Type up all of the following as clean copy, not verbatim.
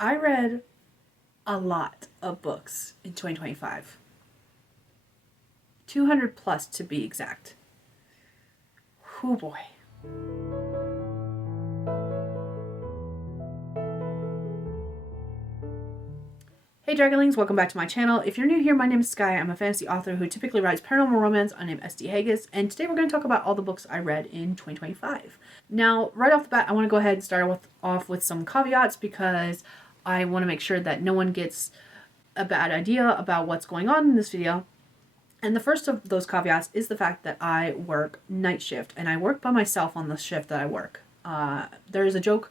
I read a lot of books in 2025. 200 plus to be exact. Oh boy. Hey Dragonlings, welcome back to my channel. If you're new here, my name is Skye. I'm a fantasy author who typically writes paranormal romance. I am SD Hegyes, and today we're going to talk about all the books I read in 2025. Now, right off the bat, I want to go ahead and start off with some caveats because I want to make sure that no one gets a bad idea about what's going on in this video. And the first of those caveats is the fact that I work night shift, and I work by myself on the shift that I work. There is a joke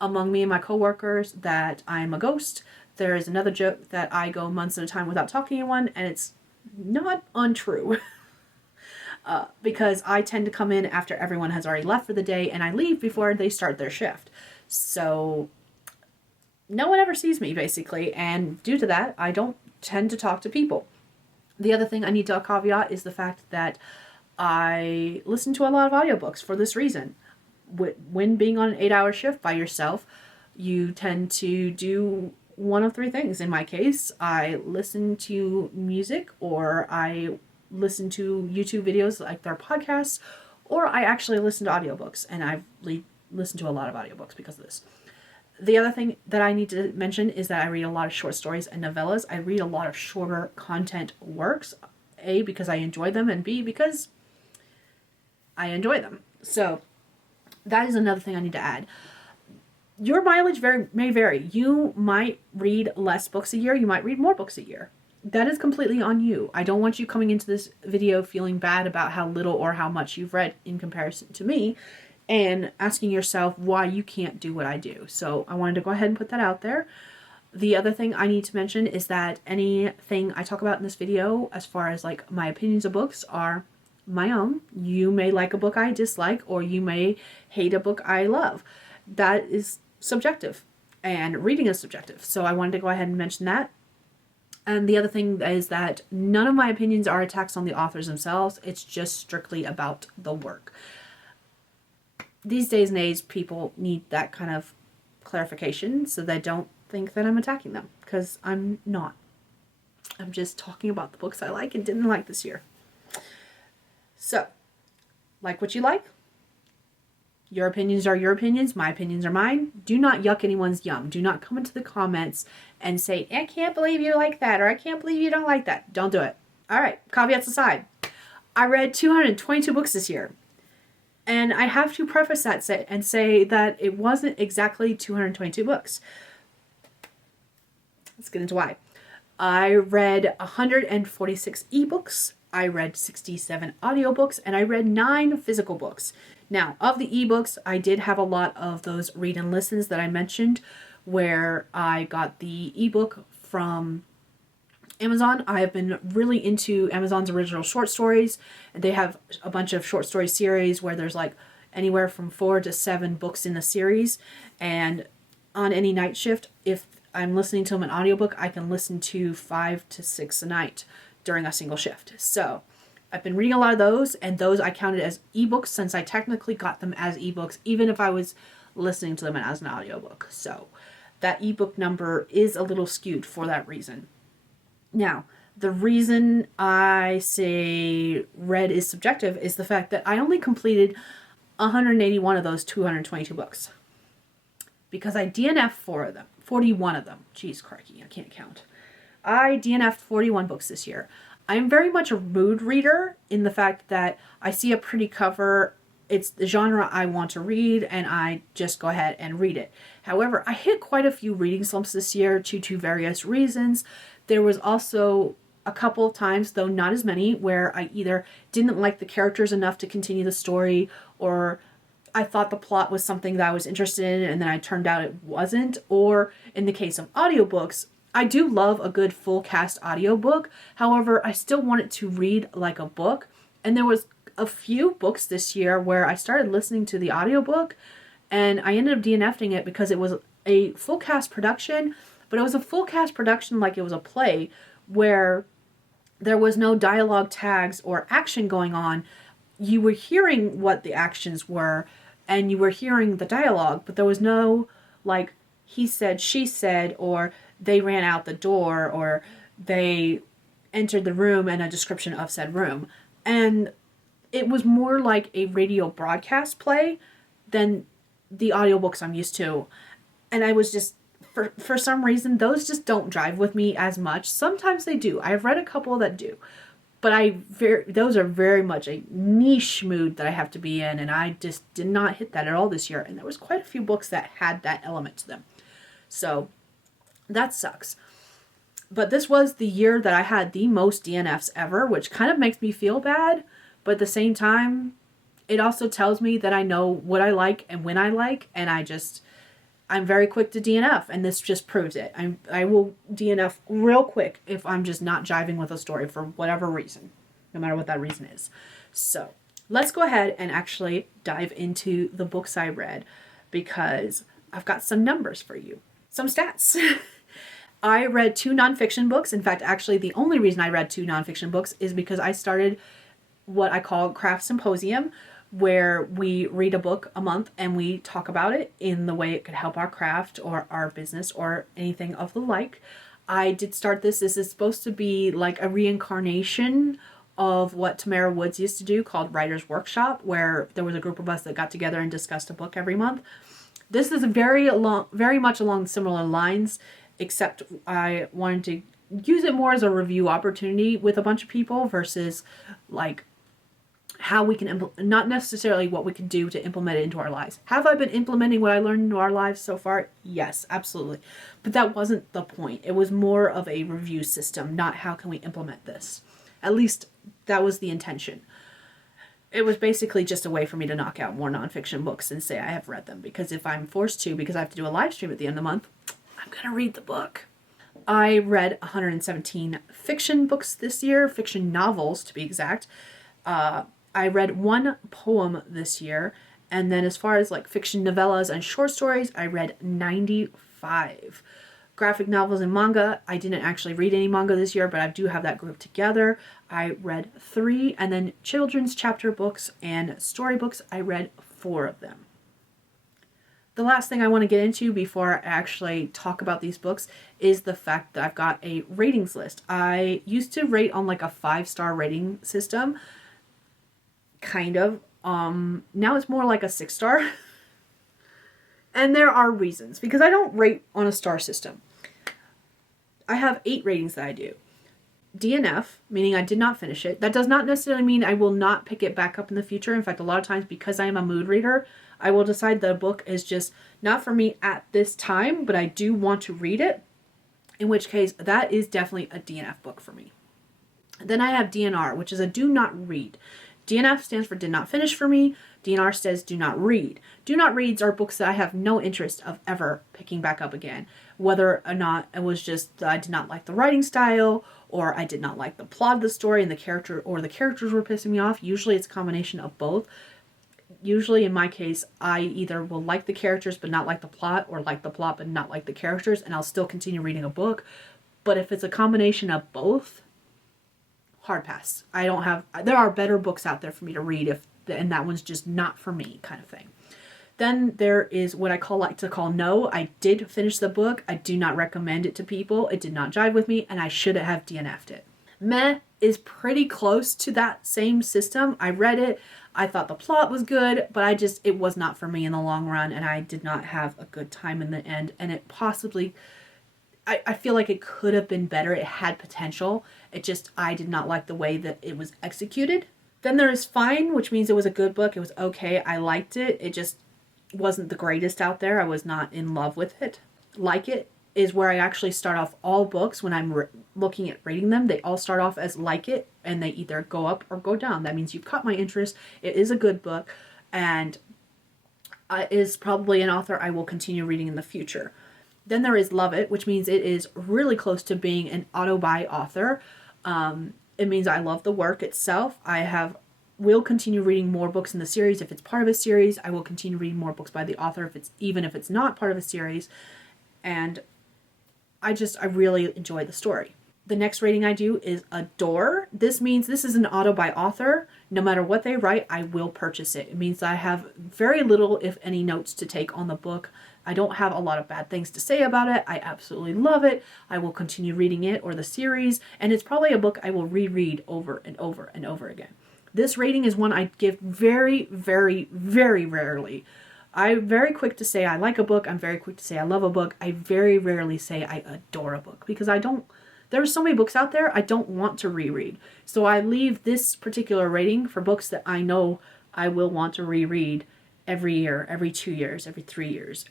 among me and my coworkers that I'm a ghost. There is another joke that I go months at a time without talking to anyone, and it's not untrue. Because I tend to come in after everyone has already left for the day, and I leave before they start their shift. So no one ever sees me, basically, and due to that, I don't tend to talk to people. The other thing I need to caveat is the fact that I listen to a lot of audiobooks for this reason. When being on an 8-hour shift by yourself, you tend to do one of three things. In my case, I listen to music, or I listen to YouTube videos like their podcasts, or I actually listen to audiobooks, and I've listened to a lot of audiobooks because of this. The other thing that I need to mention is that I read a lot of short stories and novellas. I read a lot of shorter content works, A, because I enjoy them, and B, because I enjoy them. So that is another thing I need to add. Your mileage may vary. You might read less books a year. You might read more books a year. That is completely on you. I don't want you coming into this video feeling bad about how little or how much you've read in comparison to me and asking yourself why you can't do what I do. So I wanted to go ahead and put that out there. The other thing I need to mention is that anything I talk about in this video, as far as like my opinions of books, are my own. You may like a book I dislike, or you may hate a book I love. That is subjective, and reading is subjective. So I wanted to go ahead and mention that. And the other thing is that none of my opinions are attacks on the authors themselves. It's just strictly about the work. These days and age, people need that kind of clarification so they don't think that I'm attacking them, because I'm not. I'm just talking about the books I like and didn't like this year. So, like what you like. Your opinions are your opinions. My opinions are mine. Do not yuck anyone's yum. Do not come into the comments and say, I can't believe you like that, or I can't believe you don't like that. Don't do it. All right, caveats aside. I read 222 books this year. And I have to preface that and say that it wasn't exactly 222 books. Let's get into why. I read 146 ebooks. I read 67 audiobooks, and I read 9 physical books. Now, of the ebooks, I did have a lot of those read and listens that I mentioned, where I got the ebook from Amazon. I have been really into Amazon's original short stories. They have a bunch of short story series where there's like anywhere from 4 to 7 books in a series. And on any night shift, if I'm listening to them in audiobook, I can listen to 5 to 6 a night during a single shift. So I've been reading a lot of those, and those I counted as ebooks since I technically got them as ebooks, even if I was listening to them as an audiobook. So that ebook number is a little skewed for that reason. Now, the reason I say read is subjective is the fact that I only completed 181 of those 222 books. Because I DNF'd 41 of them. Jeez, crikey, I can't count. I DNF'd 41 books this year. I'm very much a mood reader in the fact that I see a pretty cover, it's the genre I want to read, and I just go ahead and read it. However, I hit quite a few reading slumps this year due to various reasons. There was also a couple of times, though not as many, where I either didn't like the characters enough to continue the story, or I thought the plot was something that I was interested in and then it turned out it wasn't. Or in the case of audiobooks, I do love a good full cast audiobook. However, I still want it to read like a book. And there was a few books this year where I started listening to the audiobook and I ended up DNFing it because it was a full cast production, but it was a full cast production like it was a play where there was no dialogue tags or action going on. You were hearing what the actions were and you were hearing the dialogue, but there was no like he said, she said, or they ran out the door, or they entered the room and a description of said room. And it was more like a radio broadcast play than the audiobooks I'm used to. And I was just, for some reason, those just don't drive with me as much. Sometimes they do. I've read a couple that do. But those are very much a niche mood that I have to be in, and I just did not hit that at all this year. And there was quite a few books that had that element to them. So that sucks. But this was the year that I had the most DNFs ever, which kind of makes me feel bad. But at the same time, it also tells me that I know what I like and when I like, and I'm very quick to DNF, and this just proves it. I will DNF real quick if I'm just not jiving with a story for whatever reason, no matter what that reason is. So let's go ahead and actually dive into the books I read, because I've got some numbers for you, some stats. I read 2 nonfiction books. In fact, actually, the only reason I read 2 nonfiction books is because I started what I call Craft Symposium, where we read a book a month and we talk about it in the way it could help our craft or our business or anything of the like. I did start this. This is supposed to be like a reincarnation of what Tamara Woods used to do, called Writer's Workshop, where there was a group of us that got together and discussed a book every month. This is very much along similar lines, except I wanted to use it more as a review opportunity with a bunch of people versus like how we can not necessarily what we can do to implement it into our lives. Have I been implementing what I learned into our lives so far? Yes, absolutely. But that wasn't the point. It was more of a review system, not how can we implement this. At least that was the intention. It was basically just a way for me to knock out more nonfiction books and say I have read them, because if I'm forced to, because I have to do a live stream at the end of the month, I'm going to read the book. I read 117 fiction books this year, fiction novels to be exact. I read 1 poem this year, and then as far as like fiction novellas and short stories, I read 95. Graphic novels and manga, I didn't actually read any manga this year, but I do have that group together. I read 3, and then children's chapter books and storybooks, I read 4 of them. The last thing I want to get into before I actually talk about these books is the fact that I've got a ratings list. I used to rate on like a 5-star rating system. Kind of. Now it's more like a 6-star. And there are reasons, because I don't rate on a star system. I have 8 ratings that I do. DNF, meaning I did not finish it. That does not necessarily mean I will not pick it back up in the future. In fact, a lot of times, because I am a mood reader, I will decide that a book is just not for me at this time, but I do want to read it. In which case, that is definitely a DNF book for me. Then I have DNR, which is a do not read. DNF stands for did not finish for me. DNR says do not read. Do not reads are books that I have no interest of ever picking back up again. Whether or not it was just that I did not like the writing style, or I did not like the plot of the story and the characters were pissing me off. Usually it's a combination of both. Usually in my case, I either will like the characters but not like the plot, or like the plot but not like the characters, and I'll still continue reading a book. But if it's a combination of both, hard pass. There are better books out there for me to read, and that one's just not for me, kind of thing. Then there is what I like to call no. I did finish the book. I do not recommend it to people. It did not jive with me, and I should have DNF'd it. Meh is pretty close to that same system. I read it. I thought the plot was good, but it was not for me in the long run, and I did not have a good time in the end, and it possibly, I feel like it could have been better. It had potential. I did not like the way that it was executed. Then there is fine, which means it was a good book. It was okay. I liked it. It just wasn't the greatest out there. I was not in love with it. Like it is where I actually start off all books when I'm looking at rating them. They all start off as like it, and they either go up or go down. That means you've caught my interest. It is a good book, and is probably an author I will continue reading in the future. Then there is love it, which means it is really close to being an auto-buy author. It means I love the work itself. Will continue reading more books in the series. If it's part of a series, I will continue reading more books by the author, even if it's not part of a series. And I really enjoy the story. The next rating I do is adore. This means this is an auto by author. No matter what they write, I will purchase it. It means I have very little, if any, notes to take on the book. I don't have a lot of bad things to say about it. I absolutely love it. I will continue reading it or the series, and it's probably a book I will reread over and over and over again. This rating is one I give very, very, very rarely. I'm very quick to say I like a book. I'm very quick to say I love a book. I very rarely say I adore a book because there are so many books out there I don't want to reread. So I leave this particular rating for books that I know I will want to reread every year, every 2 years, every 3 years.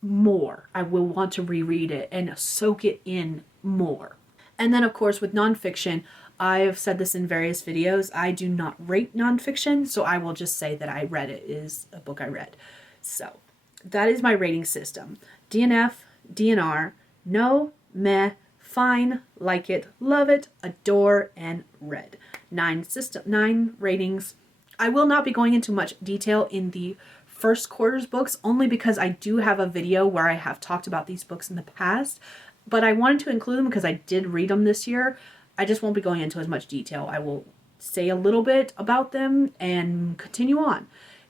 More. I will want to reread it and soak it in more. And then, of course, with nonfiction, I've said this in various videos, I do not rate nonfiction, so I will just say that I read it is a book I read. So that is my rating system. DNF, DNR, no, meh, fine, like it, love it, adore, and read. 9 ratings. I will not be going into much detail in the first quarter's books, only because I do have a video where I have talked about these books in the past, but I wanted to include them because I did read them this year. I just won't be going into as much detail. I will say a little bit about them and continue on.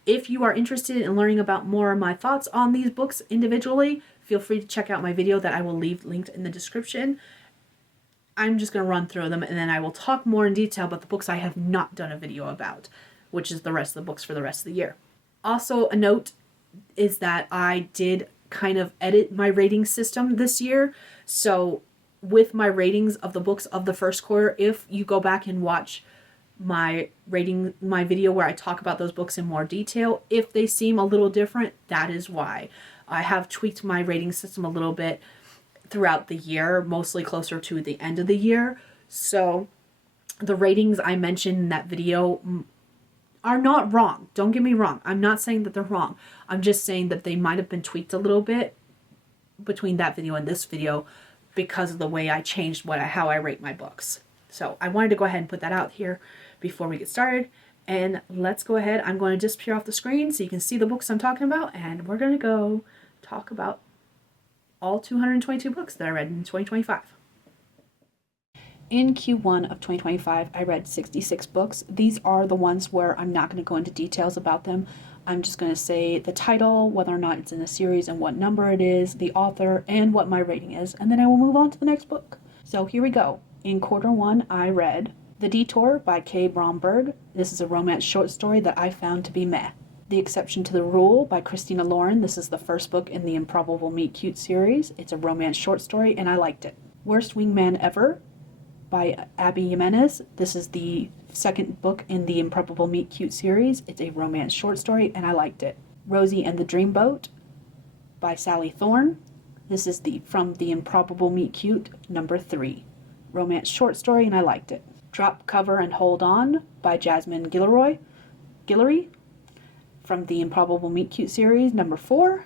If you are interested in learning about more of my thoughts on these books individually, feel free to check out my video that I will leave linked in the description. I'm just going to run through them and then I will talk more in detail about the books I have not done a video about, which is the rest of the books for the rest of the year. Also, a note is that I did kind of edit my rating system this year. So with my ratings of the books of the first quarter, if you go back and watch my video where I talk about those books in more detail, if they seem a little different, that is why. I have tweaked my rating system a little bit throughout the year, mostly closer to the end of the year. So the ratings I mentioned in that video are not wrong. Don't get me wrong. I'm not saying that they're wrong. I'm just saying that they might have been tweaked a little bit between that video and this video because of the way I changed how I rate my books. So I wanted to go ahead and put that out here before we get started. And let's go ahead. I'm going to disappear off the screen so you can see the books I'm talking about. And we're going to go talk about all 222 books that I read in 2025. In Q1 of 2025, I read 66 books. These are the ones where I'm not going to go into details about them. I'm just going to say the title, whether or not it's in a series and what number it is, the author, and what my rating is, and then I will move on to the next book. So here we go. In quarter one, I read The Detour by Kay Bromberg. This is a romance short story that I found to be meh. The Exception to the Rule by Christina Lauren. This is the first book in the Improbable Meet Cute series. It's a romance short story, and I liked it. Worst Wingman Ever by Abby Jimenez. This is the second book in the Improbable Meet Cute series. It's a romance short story, and I liked it. Rosie and the Dreamboat by Sally Thorne. This is from the Improbable Meet Cute number 3. Romance short story, and I liked it. Drop, Cover, and Hold On by Jasmine Guillory from the Improbable Meet Cute series number 4.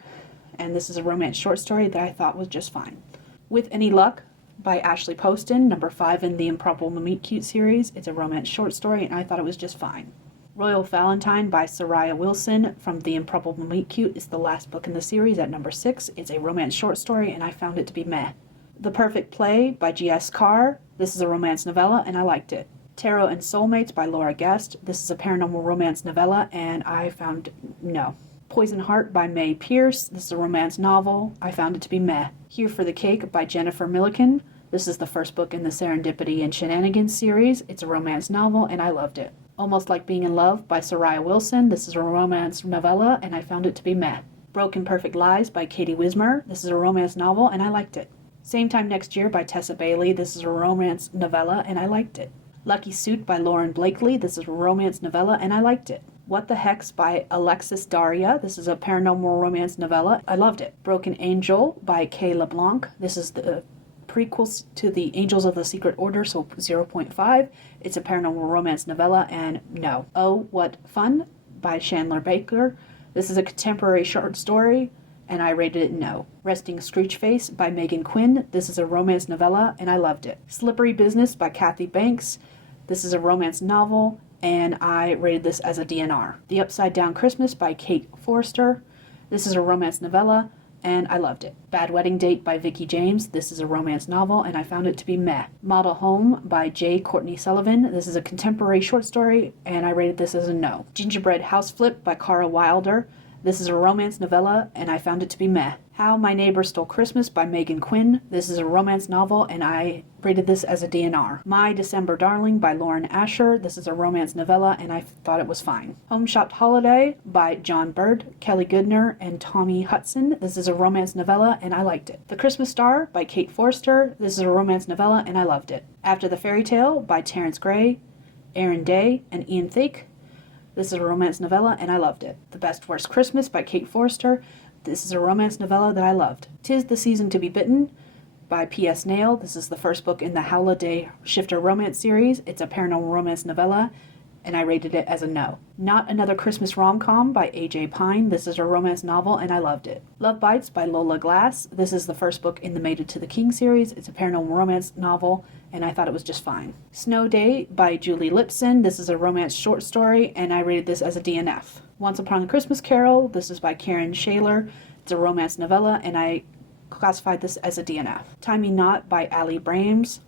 And this is a romance short story that I thought was just fine. With Any Luck by Ashley Poston, number 5 in the Improbable Meet Cute series. It's a romance short story, and I thought it was just fine. Royal Valentine by Soraya Wilson from the Improbable Meet Cute is the last book in the series at number 6. It's a romance short story, and I found it to be meh. The Perfect Play by G.S. Carr. This is a romance novella, and I liked it. Tarot and Soulmates by Laura Guest. This is a paranormal romance novella, and I found no. Poison Heart by Mae Pierce. This is a romance novel. I found it to be meh. Here for the Cake by Jennifer Milliken. This is the first book in the Serendipity and Shenanigans series. It's a romance novel, and I loved it. Almost Like Being in Love by Soraya Wilson. This is a romance novella, and I found it to be meh. Broken Perfect Lies by Katie Wismer. This is a romance novel, and I liked it. Same Time Next Year by Tessa Bailey. This is a romance novella, and I liked it. Lucky Suit by Lauren Blakely. This is a romance novella, and I liked it. What the Hex by Alexis Daria. This is a paranormal romance novella. I loved it. Broken Angel by Kay LeBlanc. This is the prequels to the Angels of the Secret Order, so 0.5. It's a paranormal romance novella, and no. Oh, What Fun by Chandler Baker. This is a contemporary short story, and I rated it no. Resting Screech Face by Megan Quinn. This is a romance novella, and I loved it. Slippery Business by Kathy Banks. This is a romance novel, and I rated this as a DNR. The Upside Down Christmas by Kate Forster. This is a romance novella, and I loved it. Bad Wedding Date by Vicki James. This is a romance novel, and I found it to be meh. Model Home by J. Courtney Sullivan. This is a contemporary short story, and I rated this as a no. Gingerbread House Flip by Cara Wilder. This is a romance novella, and I found it to be meh. How My Neighbor Stole Christmas by Megan Quinn. This is a romance novel, and I rated this as a DNR. My December Darling by Lauren Asher. This is a romance novella, and I thought it was fine. Home Shopped Holiday by John Bird, Kelly Goodner, and Tommy Hudson. This is a romance novella, and I liked it. The Christmas Star by Kate Forster. This is a romance novella, and I loved it. After the Fairy Tale by Terrence Gray, Aaron Day, and Ian Thicke. This is a romance novella, and I loved it. The Best Worst Christmas by Kate Forster. This is a romance novella that I loved. 'Tis the Season to be Bitten by P.S. Nail. This is the first book in the Holiday Shifter romance series. It's a paranormal romance novella, and I rated it as a no. Not Another Christmas Rom-Com by A.J. Pine. This is a romance novel, and I loved it. Love Bites by Lola Glass. This is the first book in the Mated to the King series. It's a paranormal romance novel, and I thought it was just fine. Snow Day by Julie Lipson. This is a romance short story, and I rated this as a DNF. Once Upon a Christmas Carol. This is by Karen Shaler. It's a romance novella, and I classified this as a DNF. Tie Me Not by Allie Brams.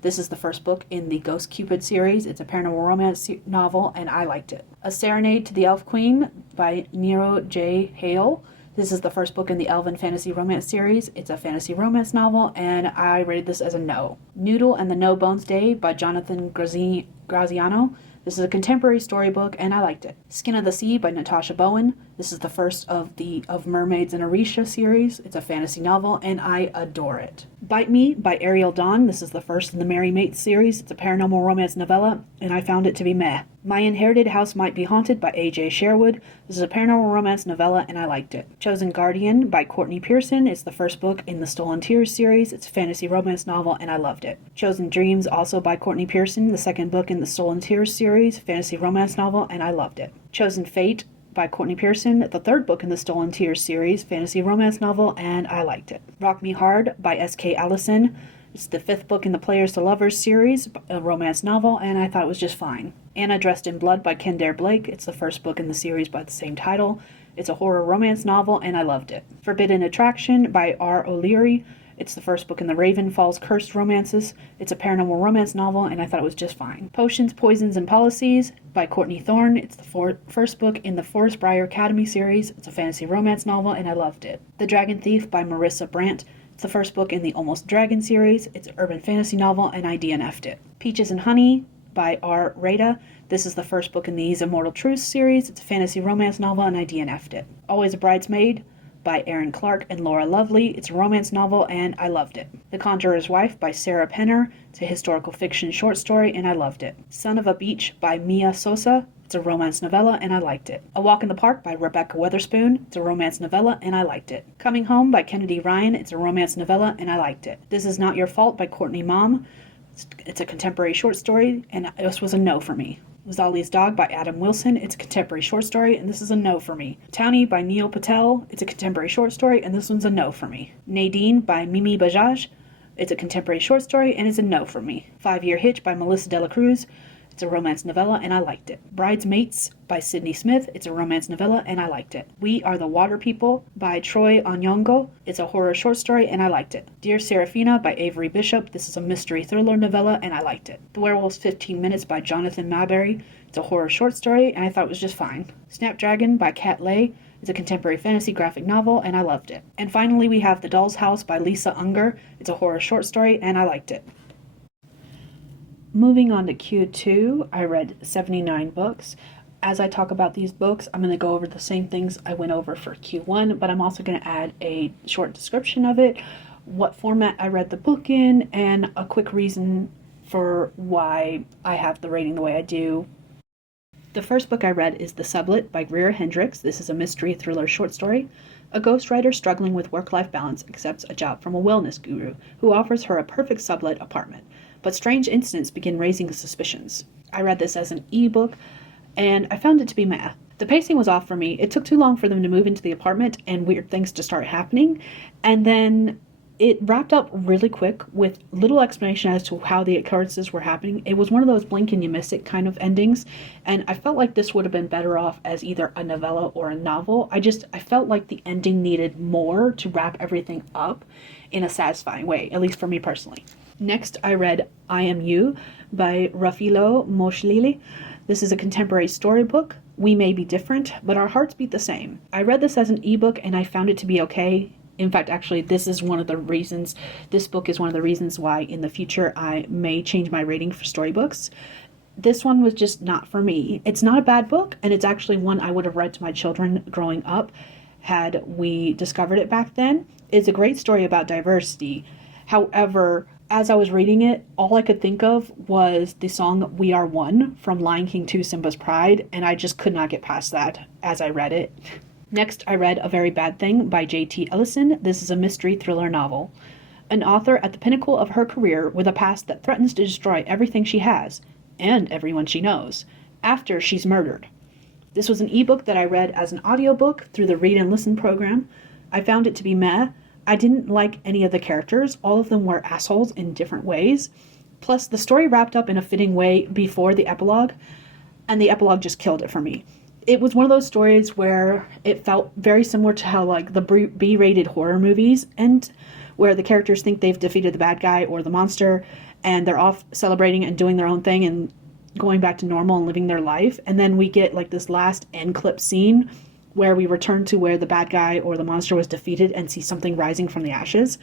This is the first book in the Ghost Cupid series. It's a paranormal romance novel, and I liked it. A Serenade to the Elf Queen by Nero J. Hale. This is the first book in the Elven Fantasy Romance series. It's a fantasy romance novel, and I rated this as a no. Noodle and the No Bones Day by Jonathan Graziano. This is a contemporary storybook, and I liked it. Skin of the Sea by Natasha Bowen. This is the first of the Mermaids and Orisha series. It's a fantasy novel, and I adore it. Bite Me by Ariel Dawn. This is the first in the Merry Mates series. It's a paranormal romance novella, and I found it to be meh. My Inherited House Might Be Haunted by A.J. Sherwood. This is a paranormal romance novella, and I liked it. Chosen Guardian by Courtney Pearson. It's the first book in the Stolen Tears series. It's a fantasy romance novel, and I loved it. Chosen Dreams, also by Courtney Pearson, the second book in the Stolen Tears series, fantasy romance novel, and I loved it. Chosen Fate by Courtney Pearson, the third book in the Stolen Tears series, fantasy romance novel, and I liked it. Rock Me Hard by S.K. Allison. It's the fifth book in the Players to Lovers series, a romance novel, and I thought it was just fine. Anna Dressed in Blood by Kendare Blake. It's the first book in the series by the same title. It's a horror romance novel, and I loved it. Forbidden Attraction by R. O'Leary. It's the first book in the Raven Falls Cursed romances. It's a paranormal romance novel, and I thought it was just fine. Potions, Poisons, and Policies by Courtney Thorne. It's the first book in the Forest Briar Academy series. It's a fantasy romance novel, and I loved it. The Dragon Thief by Marissa Brandt. It's the first book in the Almost Dragon series. It's an urban fantasy novel, and I DNF'd it. Peaches and Honey by R. Rada. This is the first book in the These Immortal Truths series. It's a fantasy romance novel, and I DNF'd it. Always a Bridesmaid by Erin Clark and Laura Lovely. It's a romance novel, and I loved it. The Conjurer's Wife by Sarah Penner. It's a historical fiction short story, and I loved it. Son of a Beach by Mia Sosa. It's a romance novella, and I liked it. A Walk in the Park by Rebecca Weatherspoon. It's a romance novella, and I liked it. Coming Home by Kennedy Ryan. It's a romance novella, and I liked it. This Is Not Your Fault by Courtney Mom. It's a contemporary short story, and this was a no for me. Zali's Dog by Adam Wilson. It's a contemporary short story, and this is a no for me. Townie by Neil Patel. It's a contemporary short story, and this one's a no for me. Nadine by Mimi Bajaj. It's a contemporary short story, and it's a no for me. 5 Year Hitch by Melissa Dela Cruz. It's a romance novella, and I liked it. Bridesmaids by Sydney Smith. It's a romance novella, and I liked it. We Are the Water People by Troy Onyongo. It's a horror short story, and I liked it. Dear Seraphina by Avery Bishop. This is a mystery thriller novella, and I liked it. The Werewolf's 15 Minutes by Jonathan Maberry. It's a horror short story, and I thought it was just fine. Snapdragon by Kat Leigh. It's a contemporary fantasy graphic novel, and I loved it. And finally, we have The Doll's House by Lisa Unger. It's a horror short story, and I liked it. Moving on to Q2, I read 79 books. As I talk about these books, I'm going to go over the same things I went over for Q1, but I'm also going to add a short description of it, what format I read the book in, and a quick reason for why I have the rating the way I do. The first book I read is The Sublet by Greer Hendricks. This is a mystery thriller short story. A ghostwriter struggling with work-life balance accepts a job from a wellness guru who offers her a perfect sublet apartment. But strange incidents begin raising suspicions. I read this as an ebook, and I found it to be meh. The pacing was off for me. It took too long for them to move into the apartment and weird things to start happening. And then It wrapped up really quick with little explanation as to how the occurrences were happening. It was one of those blink and you miss it kind of endings, and I felt like this would have been better off as either a novella or a novel. I felt like the ending needed more to wrap everything up in a satisfying way, at least for me personally. Next, I read I Am You by Rafilo Moshlili. This is a contemporary storybook. We may be different, but our hearts beat the same. I read this as an ebook and I found it to be okay. In fact, actually, this book is one of the reasons why in the future I may change my rating for storybooks. This one was just not for me. It's not a bad book, and it's actually one I would have read to my children growing up had we discovered it back then. It's a great story about diversity. However, as I was reading it, all I could think of was the song We Are One from Lion King 2 Simba's Pride, and I just could not get past that as I read it. Next, I read A Very Bad Thing by J.T. Ellison. This is a mystery thriller novel. An author at the pinnacle of her career with a past that threatens to destroy everything she has, and everyone she knows, after she's murdered. This was an ebook that I read as an audiobook through the Read and Listen program. I found it to be meh. I didn't like any of the characters. All of them were assholes in different ways. Plus, the story wrapped up in a fitting way before the epilogue, and the epilogue just killed it for me. It was one of those stories where it felt very similar to how like the B-rated horror movies end, where the characters think they've defeated the bad guy or the monster, and they're off celebrating and doing their own thing and going back to normal and living their life. And then we get like this last end clip scene where we return to where the bad guy or the monster was defeated and see something rising from the ashes.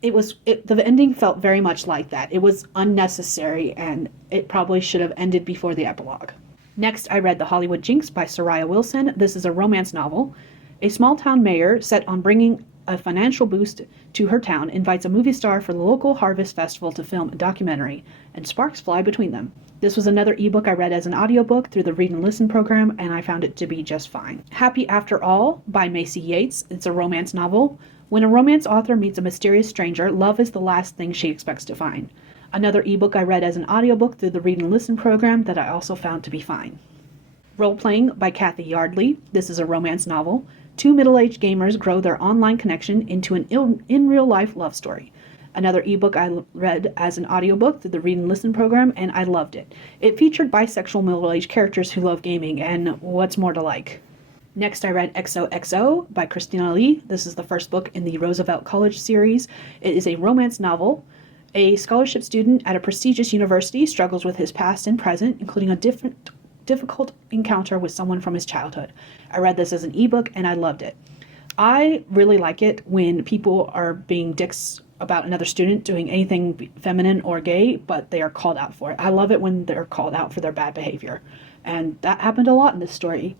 The ending felt very much like that. It was unnecessary, and it probably should have ended before the epilogue. Next, I read The Hollywood Jinx by Soraya Wilson. This is a romance novel. A small-town mayor set on bringing a financial boost to her town invites a movie star for the local Harvest Festival to film a documentary, and sparks fly between them. This was another ebook I read as an audiobook through the Read and Listen program, and I found it to be just fine. Happy After All by Macy Yates. It's a romance novel. When a romance author meets a mysterious stranger, love is the last thing she expects to find. Another ebook I read as an audiobook through the Read and Listen program that I also found to be fine. Role-Playing by Kathy Yardley. This is a romance novel. Two middle-aged gamers grow their online connection into an in-real-life love story. Another ebook I read as an audiobook through the Read and Listen program, and I loved it. It featured bisexual middle-aged characters who love gaming, and what's more to like? Next, I read XOXO by Christina Lee. This is the first book in the Roosevelt College series. It is a romance novel. A scholarship student at a prestigious university struggles with his past and present, including a difficult encounter with someone from his childhood. I read this as an ebook and I loved it. I really like it when people are being dicks about another student doing anything feminine or gay, but they are called out for it. I love it when they're called out for their bad behavior. And that happened a lot in this story.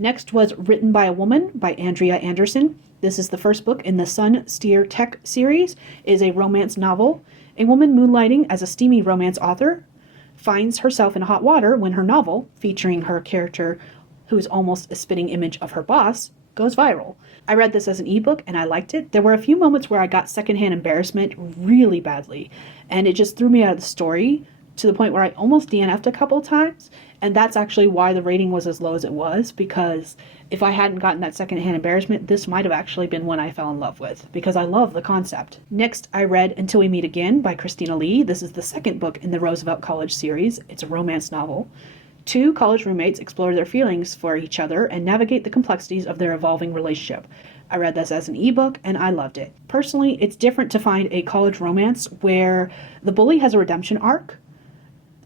Next was Written by a Woman by Andrea Anderson. This is the first book in the Sun Steer Tech series. It is a romance novel. A woman moonlighting as a steamy romance author finds herself in hot water when her novel, featuring her character who is almost a spitting image of her boss, goes viral. I read this as an ebook and I liked it. There were a few moments where I got secondhand embarrassment really badly, and it just threw me out of the story to the point where I almost DNF'd a couple of times, and that's actually why the rating was as low as it was, because if I hadn't gotten that secondhand embarrassment, this might have actually been one I fell in love with, because I love the concept. Next, I read Until We Meet Again by Christina Lee. This is the second book in the Roosevelt College series. It's a romance novel. Two college roommates explore their feelings for each other and navigate the complexities of their evolving relationship. I read this as an ebook and I loved it. Personally, it's different to find a college romance where the bully has a redemption arc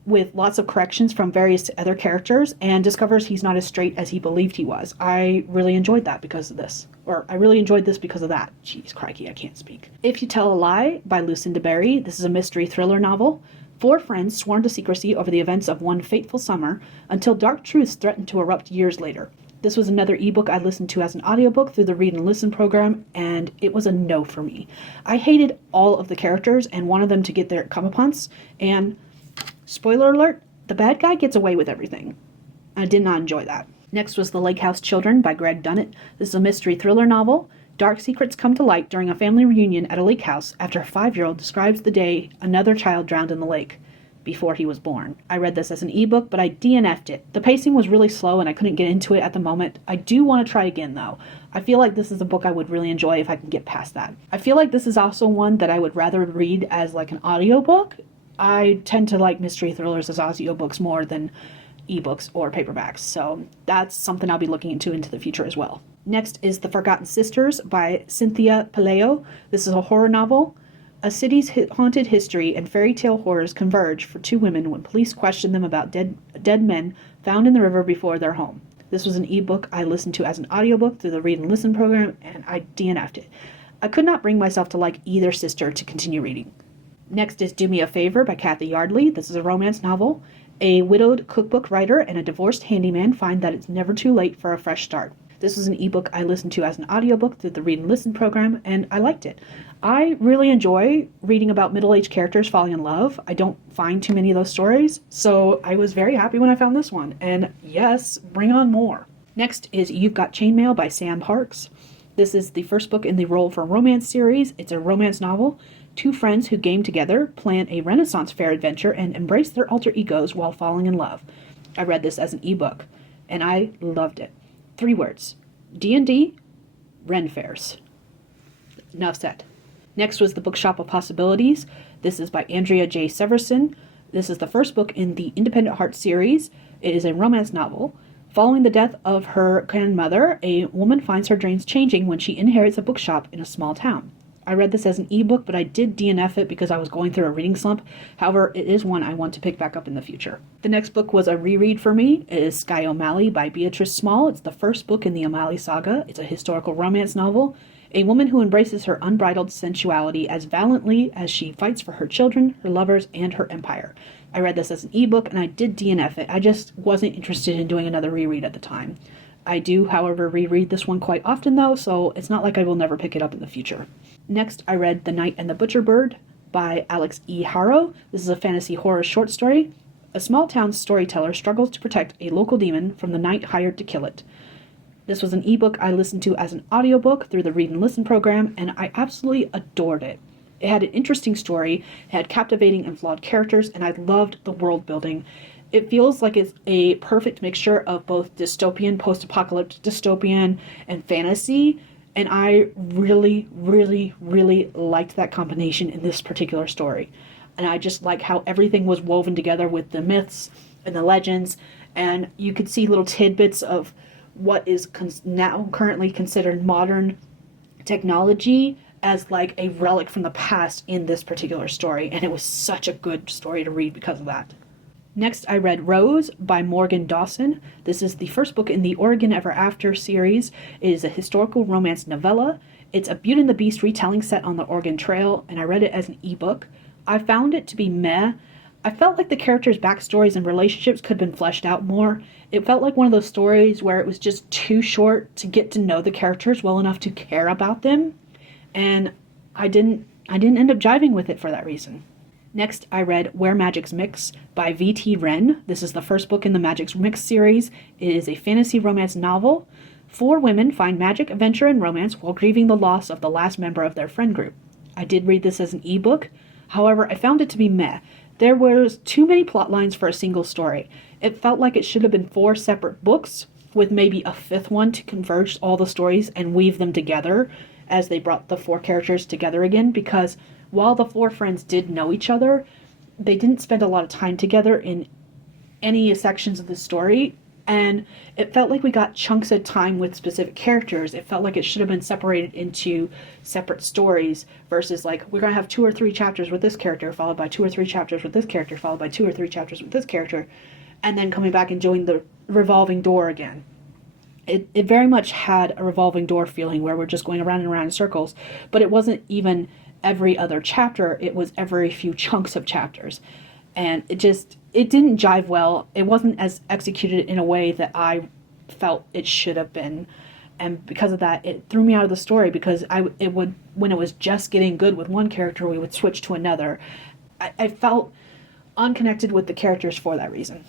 with lots of corrections from various other characters and discovers he's not as straight as he believed he was. I really enjoyed that because of this. Or I really enjoyed this because of that. Jeez, crikey, I can't speak. If You Tell a Lie by Lucinda Berry. This is a mystery thriller novel. Four friends sworn to secrecy over the events of one fateful summer until dark truths threatened to erupt years later. This was another ebook I listened to as an audiobook through the Read and Listen program, and it was a no for me. I hated all of the characters and wanted them to get their comeuppance, and spoiler alert, the bad guy gets away with everything. I did not enjoy that. Next was The Lake House Children by Greg Dunnett. This is a mystery thriller novel. Dark secrets come to light during a family reunion at a lake house after a 5-year-old describes the day another child drowned in the lake. before he was born. I read this as an ebook, but I DNF'd it. The pacing was really slow and I couldn't get into it at the moment. I do want to try again though. I feel like this is a book I would really enjoy if I can get past that. I feel like this is also one that I would rather read as like an audiobook. I tend to like mystery thrillers as audiobooks more than ebooks or paperbacks, so that's something I'll be looking into the future as well. Next is The Forgotten Sisters by Cynthia Pelayo. This is a horror novel. A city's haunted history and fairy tale horrors converge for two women when police question them about dead men found in the river before their home. This was an ebook I listened to as an audiobook through the Read and Listen program, and I DNF'd it. I could not bring myself to like either sister to continue reading. Next is Do Me a Favor by Kathy Yardley. This is a romance novel. A widowed cookbook writer and a divorced handyman find that it's never too late for a fresh start. This was an ebook I listened to as an audiobook through the Read and Listen program, and I liked it. I really enjoy reading about middle-aged characters falling in love. I don't find too many of those stories, so I was very happy when I found this one. And yes, bring on more. Next is You've Got Chainmail by Sam Parks. This is the first book in the Roll for Romance series. It's a romance novel. Two friends who game together, plan a Renaissance fair adventure, and embrace their alter egos while falling in love. I read this as an ebook, and I loved it. 3 words. D&D, Ren Fairs. Enough said. Next was The Bookshop of Possibilities. This is by Andrea J. Severson. This is the first book in the Independent Heart series. It is a romance novel. Following the death of her grandmother, a woman finds her dreams changing when she inherits a bookshop in a small town. I read this as an ebook, but I did DNF it because I was going through a reading slump. However, it is one I want to pick back up in the future. The next book was a reread for me. It is Skye O'Malley by Beatrice Small. It's the first book in the O'Malley saga. It's a historical romance novel. A woman who embraces her unbridled sensuality as valiantly as she fights for her children, her lovers, and her empire. I read this as an ebook, and I did DNF it. I just wasn't interested in doing another reread at the time. I do, however, reread this one quite often, though, so it's not like I will never pick it up in the future. Next, I read The Night and the Butcher Bird by Alex E. Harrow. This is a fantasy horror short story. A small-town storyteller struggles to protect a local demon from the knight hired to kill it. This was an ebook I listened to as an audiobook through the Read and Listen program, and I absolutely adored it. It had an interesting story, it had captivating and flawed characters, and I loved the world building. It feels like it's a perfect mixture of both dystopian, post-apocalyptic dystopian, and fantasy, and I really, really, really liked that combination in this particular story. And I just like how everything was woven together with the myths and the legends, and you could see little tidbits of what is now currently considered modern technology as like a relic from the past in this particular story, and it was such a good story to read because of that. Next, I read Rose by Morgan Dawson. This is the first book in the Oregon Ever After series. It is a historical romance novella. It's a Beauty and the Beast retelling set on the Oregon Trail, and I read it as an ebook. I found it to be meh. I felt like the characters' backstories and relationships could have been fleshed out more. It felt like one of those stories where it was just too short to get to know the characters well enough to care about them, and I didn't end up jiving with it for that reason. Next, I read Where Magics Mix by V.T. Wren. This is the first book in the Magics Mix series. It is a fantasy romance novel. 4 women find magic, adventure, and romance while grieving the loss of the last member of their friend group. I did read this as an ebook. However, I found it to be meh. There was too many plot lines for a single story. It felt like it should have been 4 separate books with maybe a 5th one to converge all the stories and weave them together as they brought the 4 characters together again, because while the 4 friends did know each other, they didn't spend a lot of time together in any sections of the story, and it felt like we got chunks of time with specific characters. It felt like it should have been separated into separate stories versus like, we're going to have 2 or 3 chapters with this character, followed by 2 or 3 chapters with this character, followed by 2 or 3 chapters with this character, and then coming back and doing the revolving door again. It very much had a revolving door feeling where we're just going around and around in circles, but it wasn't even every other chapter, it was every few chunks of chapters. And it didn't jive well. It wasn't as executed in a way that I felt it should have been. And because of that, it threw me out of the story, because when it was just getting good with one character, we would switch to another. I felt unconnected with the characters for that reason.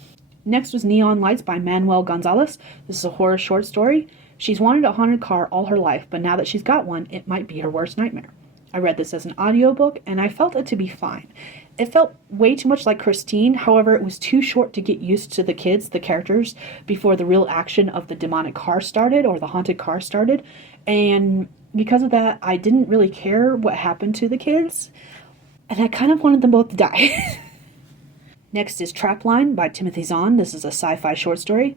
Next was Neon Lights by Manuel Gonzalez. This is a horror short story. She's wanted a haunted car all her life, but now that she's got one, it might be her worst nightmare. I read this as an audiobook, and I felt it to be fine. It felt way too much like Christine, however, it was too short to get used to the kids, the characters, before the real action of the demonic car started, or the haunted car started, and because of that, I didn't really care what happened to the kids, and I kind of wanted them both to die. Next is Trapline by Timothy Zahn. This is a sci-fi short story.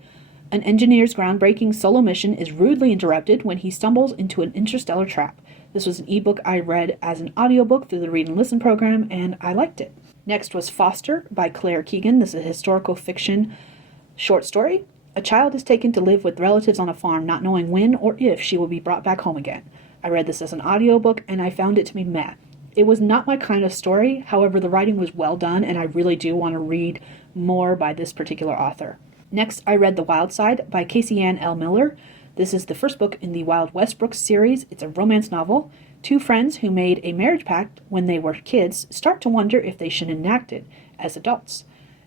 An engineer's groundbreaking solo mission is rudely interrupted when he stumbles into an interstellar trap. This was an ebook I read as an audiobook through the Read and Listen program, and I liked it. Next was Foster by Claire Keegan. This is a historical fiction short story. A child is taken to live with relatives on a farm, not knowing when or if she will be brought back home again. I read this as an audiobook, and I found it to be meh. It was not my kind of story, however, the writing was well done, and I really do want to read more by this particular author. Next, I read The Wild Side by Casey Ann L. Miller. This is the first book in the Wild Westbrook series. It's a romance novel. Two friends who made a marriage pact when they were kids start to wonder if they should enact it as adults.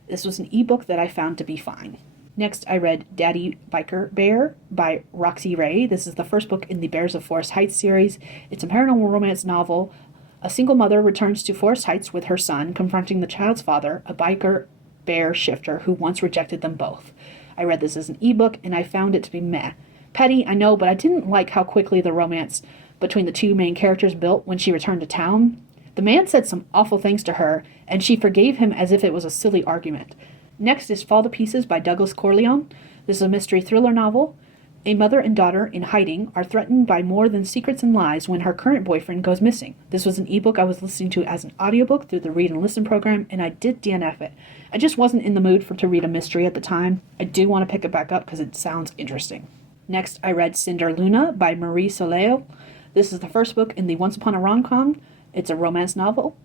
This was an ebook that I found to be fine. Next, I read Daddy Biker Bear by Roxy Ray. This is the first book in the Bears of Forest Heights series. It's a paranormal romance novel. A single mother returns to Forest Heights with her son, confronting the child's father, a biker bear shifter who once rejected them both. I read this as an ebook, and I found it to be meh. Petty, I know, but I didn't like how quickly the romance between the two main characters built when she returned to town. The man said some awful things to her, and she forgave him as if it was a silly argument. Next is Fall to Pieces by Douglas Corleone. This is a mystery thriller novel. A mother and daughter in hiding are threatened by more than secrets and lies when her current boyfriend goes missing. This was an ebook I was listening to as an audiobook through the Read and Listen program, and I did DNF it. I just wasn't in the mood to read a mystery at the time. I do want to pick it back up because it sounds interesting. Next, I read Cinder Luna by Marie Soleil. This is the first book in the Once Upon a Rom-Com. It's a romance novel.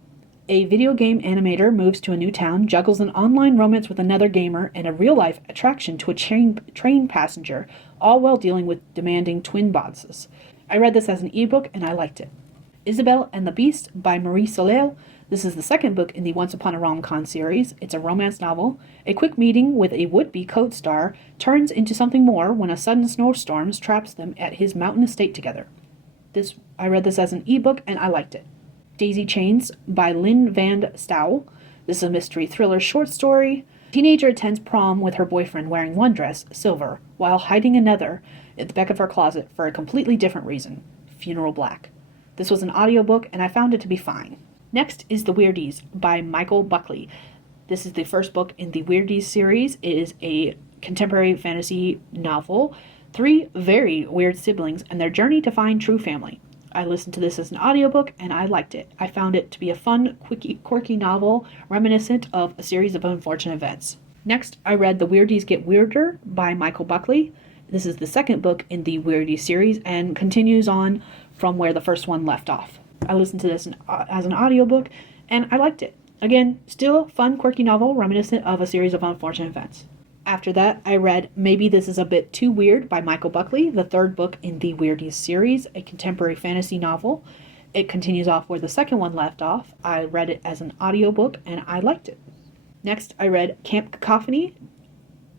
A video game animator moves to a new town, juggles an online romance with another gamer, and a real-life attraction to a train passenger, all while dealing with demanding twin bosses. I read this as an ebook, and I liked it. Isabel and the Beast by Marie Soleil. This is the second book in the Once Upon a Rom-Com series. It's a romance novel. A quick meeting with a would-be co-star turns into something more when a sudden snowstorm traps them at his mountain estate together. I read this as an ebook, and I liked it. Daisy Chains by Lynn Van Stow. This is a mystery thriller short story. A teenager attends prom with her boyfriend wearing one dress, silver, while hiding another at the back of her closet for a completely different reason, funeral black. This was an audiobook, and I found it to be fine. Next is The Weirdies by Michael Buckley. This is the first book in the Weirdies series. It is a contemporary fantasy novel. 3 very weird siblings and their journey to find true family. I listened to this as an audiobook, and I liked it. I found it to be a fun, quirky novel reminiscent of a series of unfortunate events. Next, I read The Weirdies Get Weirder by Michael Buckley. This is the second book in the Weirdies series and continues on from where the first one left off. I listened to this as an audiobook, and I liked it. Again, still a fun, quirky novel reminiscent of a series of unfortunate events. After that, I read Maybe This Is a Bit Too Weird by Michael Buckley, the third book in the Weirdies series, a contemporary fantasy novel. It continues off where the second one left off. I read it as an audiobook, and I liked it. Next, I read Camp Cacophony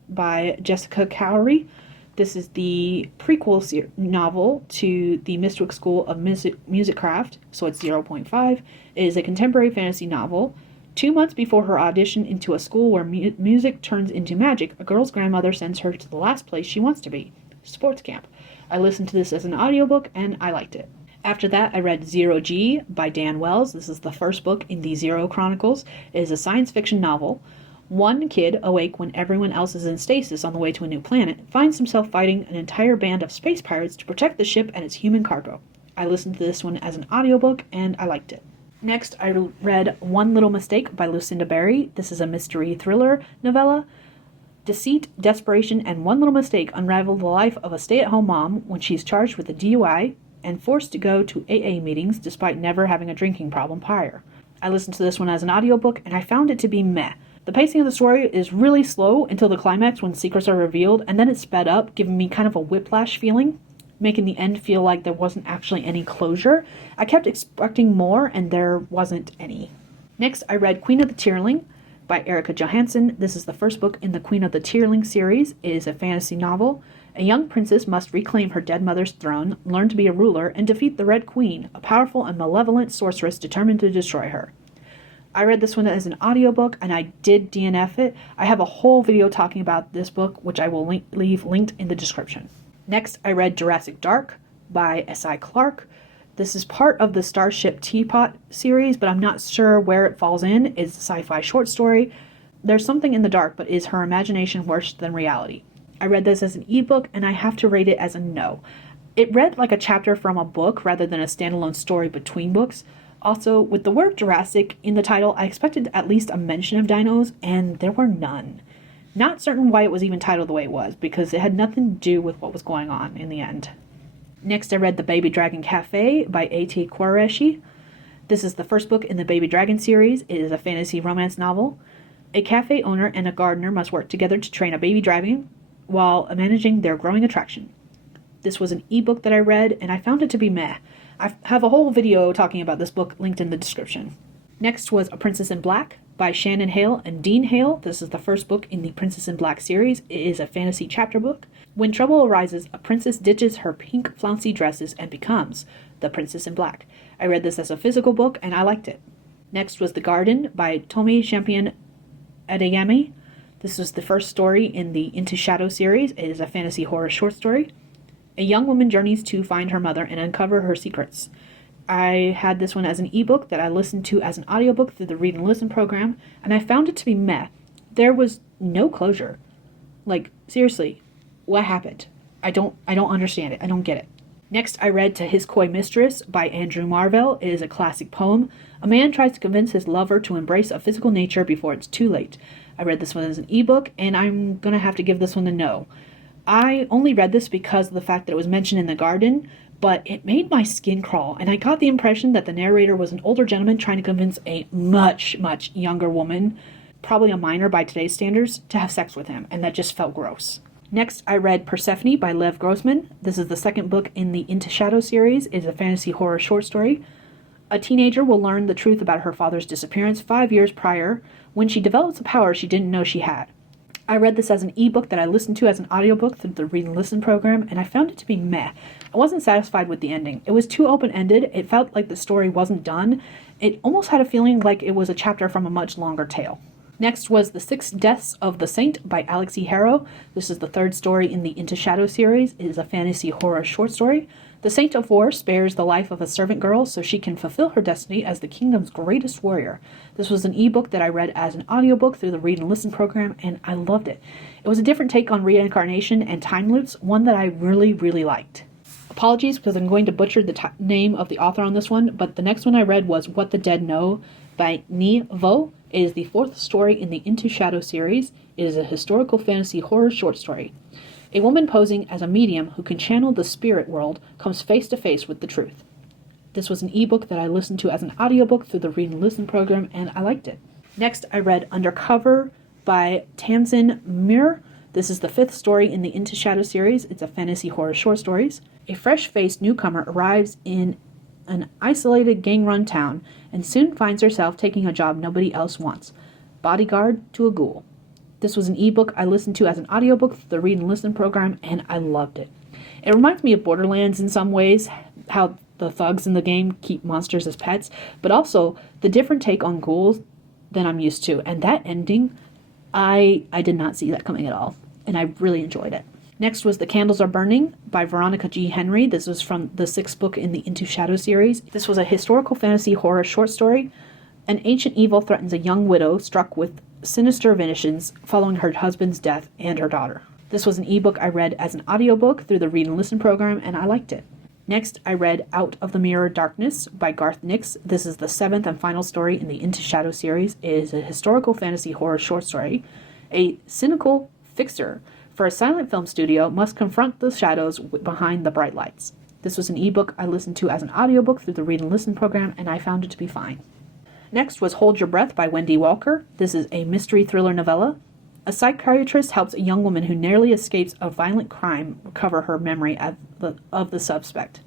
by Jessica Cowrie. This is the prequel novel to the Mistwick School of Musiccraft, so it's 0.5. It is a contemporary fantasy novel. 2 months before her audition into a school where music turns into magic, a girl's grandmother sends her to the last place she wants to be, sports camp. I listened to this as an audiobook, and I liked it. After that, I read Zero G by Dan Wells. This is the first book in the Zero Chronicles. It is a science fiction novel. One kid, awake when everyone else is in stasis on the way to a new planet, finds himself fighting an entire band of space pirates to protect the ship and its human cargo. I listened to this one as an audiobook, and I liked it. Next, I read One Little Mistake by Lucinda Berry. This is a mystery thriller novella. Deceit, desperation, and one little mistake unravel the life of a stay-at-home mom when she's charged with a DUI and forced to go to AA meetings despite never having a drinking problem prior. I listened to this one as an audiobook, and I found it to be meh. The pacing of the story is really slow until the climax when secrets are revealed, and then it's sped up, giving me kind of a whiplash feeling, making the end feel like there wasn't actually any closure. I kept expecting more, and there wasn't any. Next, I read Queen of the Tearling by Erica Johansson. This is the first book in the Queen of the Tearling series. It is a fantasy novel. A young princess must reclaim her dead mother's throne, learn to be a ruler, and defeat the Red Queen, a powerful and malevolent sorceress determined to destroy her. I read this one as an audiobook, and I did DNF it. I have a whole video talking about this book, which I will leave linked in the description. Next, I read Jurassic Dark by S.I. Clarke. This is part of the Starship Teapot series, but I'm not sure where it falls in. It's a sci-fi short story. There's something in the dark, but is her imagination worse than reality? I read this as an ebook, and I have to rate it as a no. It read like a chapter from a book rather than a standalone story between books. Also, with the word Jurassic in the title, I expected at least a mention of dinos, and there were none. Not certain why it was even titled the way it was, because it had nothing to do with what was going on in the end. Next, I read The Baby Dragon Cafe by A.T. Qureshi. This is the first book in the Baby Dragon series. It is a fantasy romance novel. A cafe owner and a gardener must work together to train a baby dragon while managing their growing attraction. This was an ebook that I read, and I found it to be meh. I have a whole video talking about this book linked in the description. Next was A Princess in Black by Shannon Hale and Dean Hale. This is the first book in the Princess in Black series. It is a fantasy chapter book. When trouble arises, a princess ditches her pink flouncy dresses and becomes the Princess in Black. I read this as a physical book, and I liked it. Next was The Garden by Tomi Champion Adeyemi. This was the first story in the Into Shadow series. It is a fantasy horror short story. A young woman journeys to find her mother and uncover her secrets. I had this one as an ebook that I listened to as an audiobook through the Read and Listen program, and I found it to be meh. There was no closure. Like, seriously, what happened? I don't understand it. I don't get it. Next, I read To His Coy Mistress by Andrew Marvell. It is a classic poem. A man tries to convince his lover to embrace a physical nature before it's too late. I read this one as an ebook, and I'm going to have to give this one a no. I only read this because of the fact that it was mentioned in The Garden, but it made my skin crawl, and I got the impression that the narrator was an older gentleman trying to convince a much, much younger woman, probably a minor by today's standards, to have sex with him, and that just felt gross. Next, I read Persephone by Lev Grossman. This is the second book in the Into Shadow series. It is a fantasy horror short story. A teenager will learn the truth about her father's disappearance 5 years prior when she develops a power she didn't know she had. I read this as an ebook that I listened to as an audiobook through the Read and Listen program, and I found it to be meh. I wasn't satisfied with the ending. It was too open-ended. It felt like the story wasn't done. It almost had a feeling like it was a chapter from a much longer tale. Next was The Six Deaths of the Saint by Alexi Harrow. This is the third story in the Into Shadow series. It is a fantasy horror short story. The Saint of War spares the life of a servant girl so she can fulfill her destiny as the kingdom's greatest warrior. This was an ebook that I read as an audiobook through the Read and Listen program, and I loved it. It was a different take on reincarnation and time loops, one that I really, really liked. Apologies because I'm going to butcher the name of the author on this one, but the next one I read was What the Dead Know by Ni Vo. It is the fourth story in the Into Shadow series. It is a historical fantasy horror short story. A woman posing as a medium who can channel the spirit world comes face to face with the truth. This was an ebook that I listened to as an audiobook through the Read and Listen program, and I liked it. Next, I read Undercover by Tamsin Muir. This is the fifth story in the Into Shadow series. It's a fantasy horror short stories. A fresh-faced newcomer arrives in an isolated gang-run town and soon finds herself taking a job nobody else wants. Bodyguard to a ghoul. This was an ebook I listened to as an audiobook through the Read and Listen program, and I loved it. It reminds me of Borderlands in some ways, how the thugs in the game keep monsters as pets, but also the different take on ghouls than I'm used to. And that ending, I did not see that coming at all, and I really enjoyed it. Next was The Candles Are Burning by Veronica G. Henry. This was from the sixth book in the Into Shadow series. This was a historical fantasy horror short story. An ancient evil threatens a young widow struck with sinister visions following her husband's death and her daughter. This was an ebook I read as an audiobook through the Read and Listen program, and I liked it. Next, I read Out of the Mirror Darkness by Garth Nix. This is the seventh and final story in the Into Shadow series. It is a historical fantasy horror short story. A cynical fixer for a silent film studio must confront the shadows behind the bright lights. This was an ebook I listened to as an audiobook through the Read and Listen program, and I found it to be fine. Next was Hold Your Breath by Wendy Walker. This is a mystery thriller novella. A psychiatrist helps a young woman who narrowly escapes a violent crime recover her memory of the suspect.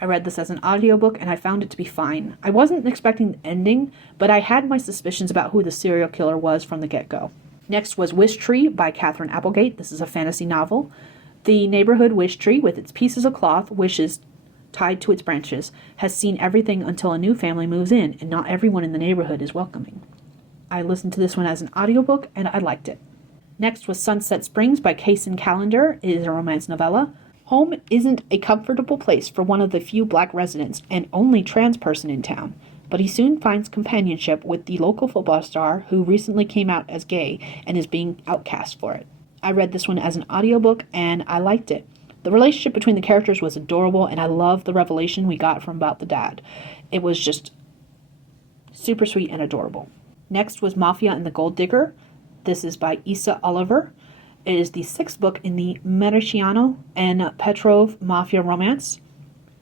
I read this as an audiobook, and I found it to be fine. I wasn't expecting the ending, but I had my suspicions about who the serial killer was from the get-go. Next was Wish Tree by Catherine Applegate. This is a fantasy novel. The neighborhood wish tree, with its pieces of cloth, wishes tied to its branches, has seen everything until a new family moves in, and not everyone in the neighborhood is welcoming. I listened to this one as an audiobook, and I liked it. Next was Sunset Springs by Kaysen Callender. It is a romance novella. Home isn't a comfortable place for one of the few black residents and only trans person in town, but he soon finds companionship with the local football star who recently came out as gay and is being outcast for it. I read this one as an audiobook, and I liked it. The relationship between the characters was adorable, and I loved the revelation we got from about the dad. It was just super sweet and adorable. Next was Mafia and the Gold Digger. This is by Issa Oliver. It is the 6th book in the Mariciano and Petrov Mafia romance.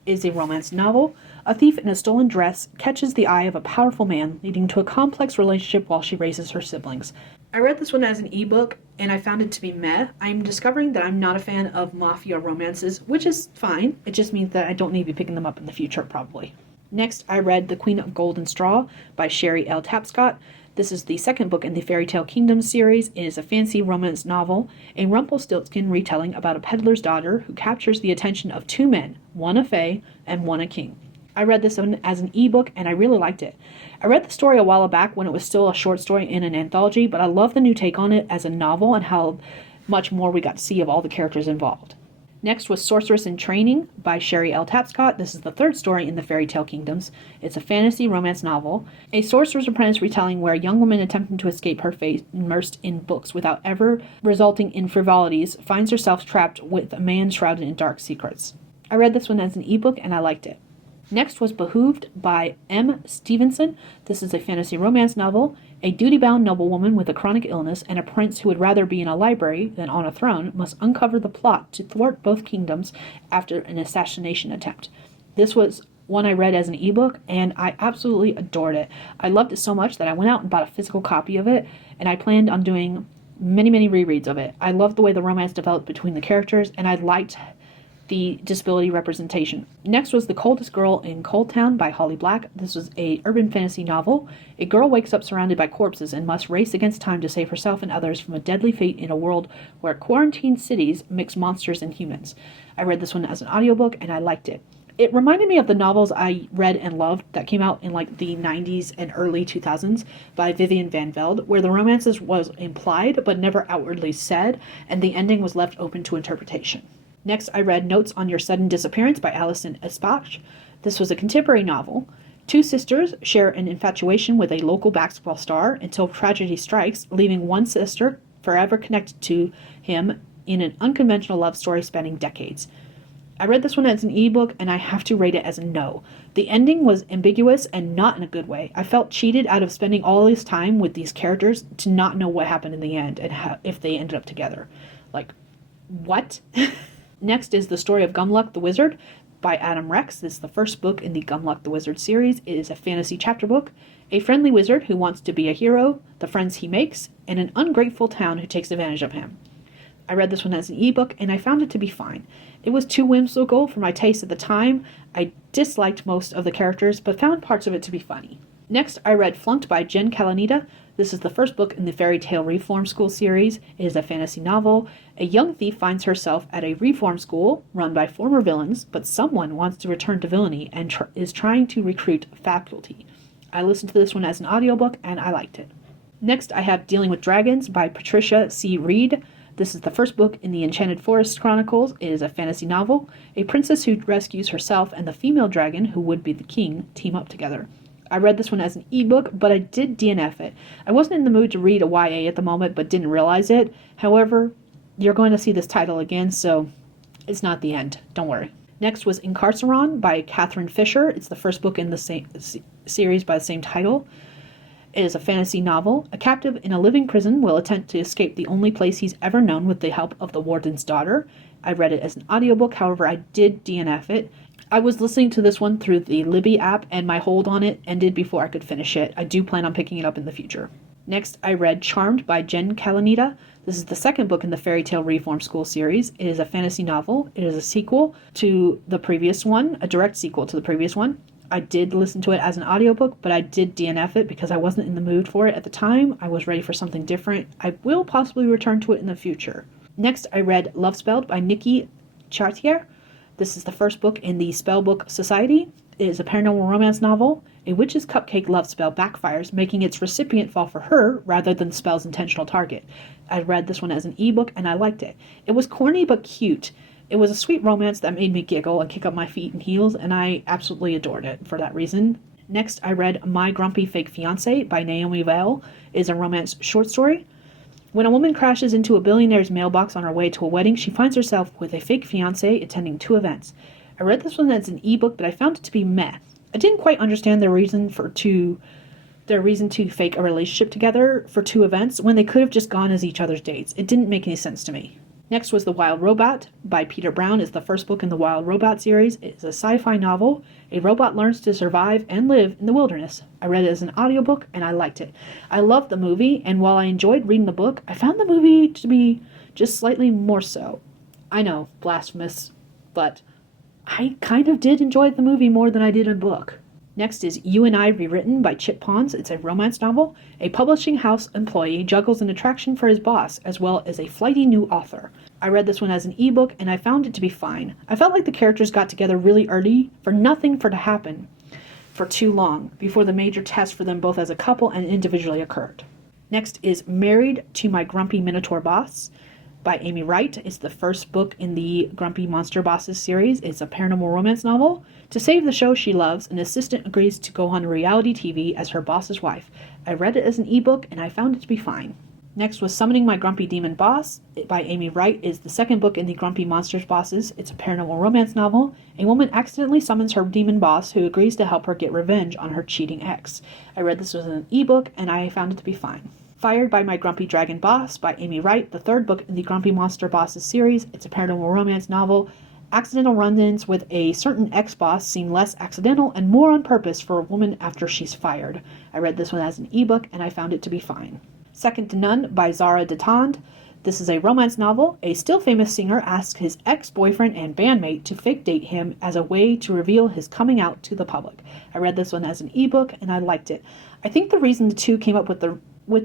It is a romance novel. A thief in a stolen dress catches the eye of a powerful man, leading to a complex relationship while she raises her siblings. I read this one as an ebook, and I found it to be meh. I'm discovering that I'm not a fan of mafia romances, which is fine. It just means that I don't need to be picking them up in the future, probably. Next, I read The Queen of Gold and Straw by Sherry L. Tapscott. This is the 2nd book in the Fairy Tale Kingdom series. It is a fancy romance novel, a Rumpelstiltskin retelling about a peddler's daughter who captures the attention of 2 men, one a fae and one a king. I read this one as an ebook, and I really liked it. I read the story a while back when it was still a short story in an anthology, but I love the new take on it as a novel and how much more we got to see of all the characters involved. Next was Sorceress in Training by Sherry L. Tapscott. This is the 3rd story in the Fairy Tale Kingdoms. It's a fantasy romance novel, a sorcerer's apprentice retelling where a young woman attempting to escape her fate, immersed in books without ever resulting in frivolities, finds herself trapped with a man shrouded in dark secrets. I read this one as an ebook, and I liked it. Next was Behooved by M. Stevenson. This is a fantasy romance novel. A duty-bound noblewoman with a chronic illness and a prince who would rather be in a library than on a throne must uncover the plot to thwart both kingdoms after an assassination attempt. This was one I read as an ebook, and I absolutely adored it. I loved it so much that I went out and bought a physical copy of it, and I planned on doing many, many rereads of it. I loved the way the romance developed between the characters, and I liked the disability representation. Next was The Coldest Girl in Cold Town by Holly Black. This was a urban fantasy novel. A girl wakes up surrounded by corpses and must race against time to save herself and others from a deadly fate in a world where quarantined cities mix monsters and humans. I read this one as an audiobook, and I liked it. It reminded me of the novels I read and loved that came out in like the 90s and early 2000s by Vivian Van Velde, where the romances was implied but never outwardly said, and the ending was left open to interpretation. Next, I read Notes on Your Sudden Disappearance by Alison Espach. This was a contemporary novel. 2 sisters share an infatuation with a local basketball star until tragedy strikes, leaving one sister forever connected to him in an unconventional love story spanning decades. I read this one as an ebook, and I have to rate it as a no. The ending was ambiguous and not in a good way. I felt cheated out of spending all this time with these characters to not know what happened in the end and if they ended up together. Like, what? Next is The Story of Gumluck the Wizard by Adam Rex. This is the 1st book in the Gumluck the Wizard series. It is a fantasy chapter book. A friendly wizard who wants to be a hero, the friends he makes, and an ungrateful town who takes advantage of him. I read this one as an ebook, and I found it to be fine. It was too whimsical for my taste at the time. I disliked most of the characters, but found parts of it to be funny. Next, I read Flunked by Jen Kalanita. This is the 1st book in the Fairy Tale Reform School series. It is a fantasy novel. A young thief finds herself at a reform school run by former villains, but someone wants to return to villainy and is trying to recruit faculty. I listened to this one as an audiobook, and I liked it. Next, I have Dealing with Dragons by Patricia C. Reed. This is the 1st book in the Enchanted Forest Chronicles. It is a fantasy novel. A princess who rescues herself and the female dragon, who would be the king, team up together. I read this one as an ebook, but I did DNF it. I wasn't in the mood to read a YA at the moment, but didn't realize it. However, you're going to see this title again, so it's not the end. Don't worry. Next was Incarceron by Catherine Fisher. It's the 1st book in the same series by the same title. It is a fantasy novel. A captive in a living prison will attempt to escape the only place he's ever known with the help of the warden's daughter. I read it as an audiobook, however, I did DNF it. I was listening to this one through the Libby app, and my hold on it ended before I could finish it. I do plan on picking it up in the future. Next, I read Charmed by Jen Kalanita. This is the 2nd book in the Fairy Tale Reform School series. It is a fantasy novel. It is a sequel to the previous one, a direct sequel to the previous one. I did listen to it as an audiobook, but I did DNF it because I wasn't in the mood for it at the time. I was ready for something different. I will possibly return to it in the future. Next, I read Love Spelled by Nikki Chartier. This is the first book in the Spellbook Society. It is a paranormal romance novel. A witch's cupcake love spell backfires, making its recipient fall for her rather than the spell's intentional target. I read this one as an ebook and I liked it. It was corny but cute. It was a sweet romance that made me giggle and kick up my feet and heels, and I absolutely adored it for that reason. Next, I read My Grumpy Fake Fiancé by Naomi Vale. It is a romance short story. When a woman crashes into a billionaire's mailbox on her way to a wedding, she finds herself with a fake fiancé attending 2 events. I read this one as an ebook, but I found it to be meh. I didn't quite understand their reason to fake a relationship together for 2 events when they could have just gone as each other's dates. It didn't make any sense to me. Next was The Wild Robot by Peter Brown. It's the first book in the Wild Robot series. It's a sci-fi novel. A robot learns to survive and live in the wilderness. I read it as an audiobook and I liked it. I loved the movie, and while I enjoyed reading the book, I found the movie to be just slightly more so. I know, blasphemous, but I kind of did enjoy the movie more than I did a book. Next is You and I Rewritten by Chip Pons. It's a romance novel. A publishing house employee juggles an attraction for his boss, as well as a flighty new author. I read this one as an ebook, and I found it to be fine. I felt like the characters got together really early for nothing to happen for too long, before the major test for them both as a couple and individually occurred. Next is Married to My Grumpy Minotaur Boss by Amy Wright. It's the first book in the Grumpy Monster Bosses series. It's a paranormal romance novel. To save the show she loves, an assistant agrees to go on reality TV as her boss's wife. I read it as an ebook and I found it to be fine. Next was Summoning My Grumpy Demon Boss by Amy Wright. It's the second book in the Grumpy Monsters Bosses. It's a paranormal romance novel. A woman accidentally summons her demon boss who agrees to help her get revenge on her cheating ex. I read this as an ebook and I found it to be fine. Fired by My Grumpy Dragon Boss by Amy Wright, the third book in the Grumpy Monster Bosses series. It's a paranormal romance novel. Accidental run-ins with a certain ex-boss seem less accidental and more on purpose for a woman after she's fired. I read this one as an ebook and I found it to be fine. Second to None by Zara Detand. This is a romance novel. A still famous singer asks his ex-boyfriend and bandmate to fake date him as a way to reveal his coming out to the public. I read this one as an ebook and I liked it. I think the reason the two came up with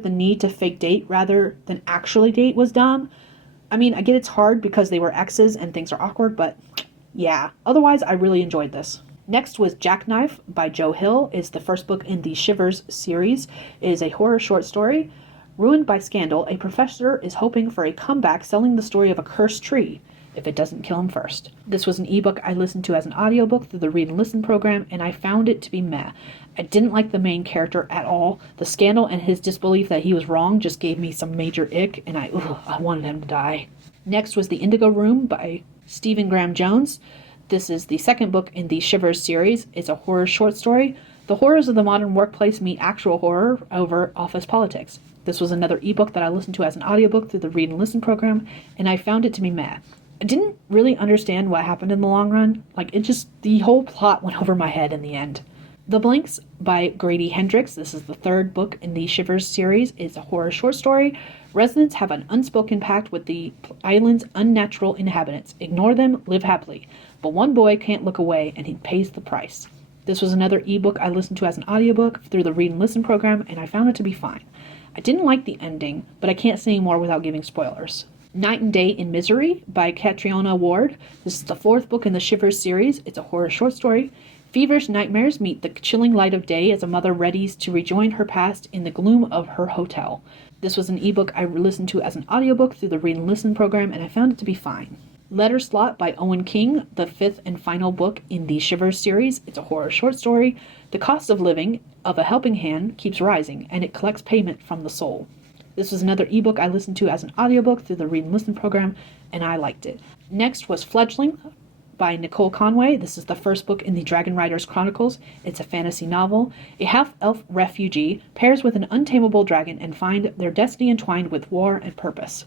the need to fake date rather than actually date was dumb. I mean, I get it's hard because they were exes and things are awkward, but yeah. Otherwise, I really enjoyed this. Next was Jackknife by Joe Hill. It's the first book in the Shivers series. It is a horror short story. Ruined by scandal, a professor is hoping for a comeback selling the story of a cursed tree if it doesn't kill him first. This was an ebook I listened to as an audiobook through the Read and Listen program, and I found it to be meh. I didn't like the main character at all. The scandal and his disbelief that he was wrong just gave me some major ick, and I wanted him to die. Next was The Indigo Room by Stephen Graham Jones. This is the second book in the Shivers series. It's a horror short story. The horrors of the modern workplace meet actual horror over office politics. This was another ebook that I listened to as an audiobook through the Read and Listen program, and I found it to be meh. I didn't really understand what happened in the long run. The whole plot went over my head in the end. The Blinks by Grady Hendrix. This is the third book in the Shivers series. It's a horror short story. Residents have an unspoken pact with the island's unnatural inhabitants. Ignore them, live happily. But one boy can't look away, and he pays the price. This was another ebook I listened to as an audiobook through the Read and Listen program, and I found it to be fine. I didn't like the ending, but I can't say more without giving spoilers. Night and Day in Misery by Catriona Ward. This is the fourth book in the Shivers series. It's a horror short story. Feverish nightmares meet the chilling light of day as a mother readies to rejoin her past in the gloom of her hotel. This was an ebook I listened to as an audiobook through the Read and Listen program, and I found it to be fine. Letter Slot by Owen King, the fifth and final book in the Shivers series. It's a horror short story. The cost of living of a helping hand keeps rising, and it collects payment from the soul. This was another ebook I listened to as an audiobook through the Read and Listen program, and I liked it. Next was Fledgling by Nicole Conway. This is the first book in the Dragon Riders Chronicles. It's a fantasy novel. A half-elf refugee pairs with an untamable dragon and find their destiny entwined with war and purpose.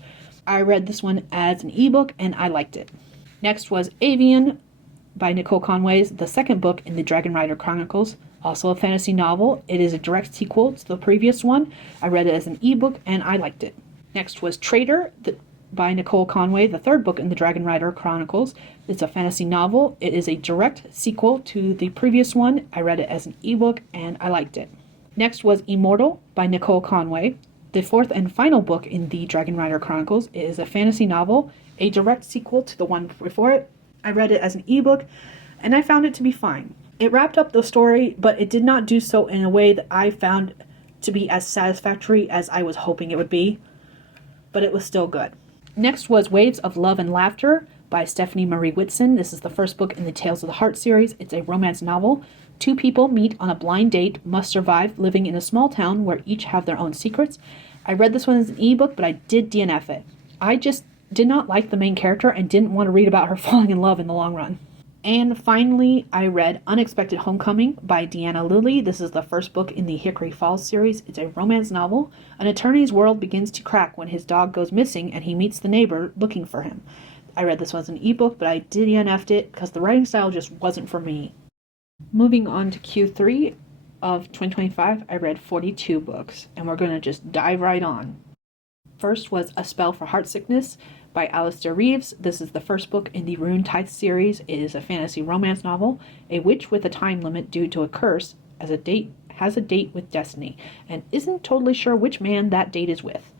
I read this one as an ebook, and I liked it. Next was Avian by Nicole Conway, the second book in the Dragon Rider Chronicles. Also a fantasy novel. It is a direct sequel to the previous one. I read it as an ebook, and I liked it. Next was Traitor by Nicole Conway, the third book in the Dragon Rider Chronicles. It's a fantasy novel. It is a direct sequel to the previous one. I read it as an ebook, and I liked it. Next was Immortal by Nicole Conway. The fourth and final book in the Dragon Rider Chronicles is a fantasy novel, a direct sequel to the one before it. I read it as an ebook, and I found it to be fine. It wrapped up the story, but it did not do so in a way that I found to be as satisfactory as I was hoping it would be, but it was still good. Next was Waves of Love and Laughter by Stephanie Marie Whitson. This is the first book in the Tales of the Heart series. It's a romance novel. Two people meet on a blind date, must survive living in a small town where each have their own secrets. I read this one as an ebook, but I did DNF it. I just did not like the main character and didn't want to read about her falling in love in the long run. And finally, I read Unexpected Homecoming by Deanna Lilly. This is the first book in the Hickory Falls series. It's a romance novel. An attorney's world begins to crack when his dog goes missing and he meets the neighbor looking for him. I read this one as an ebook, but I did DNF'd it because the writing style just wasn't for me. Moving on to Q3 of 2025, I read 42 books, and we're going to just dive right on. First was A Spell for Heartsickness by Alistair Reeves. This is the first book in the Rune Tithe series. It is a fantasy romance novel. A witch with a time limit due to a curse has a date with destiny and isn't totally sure which man that date is with.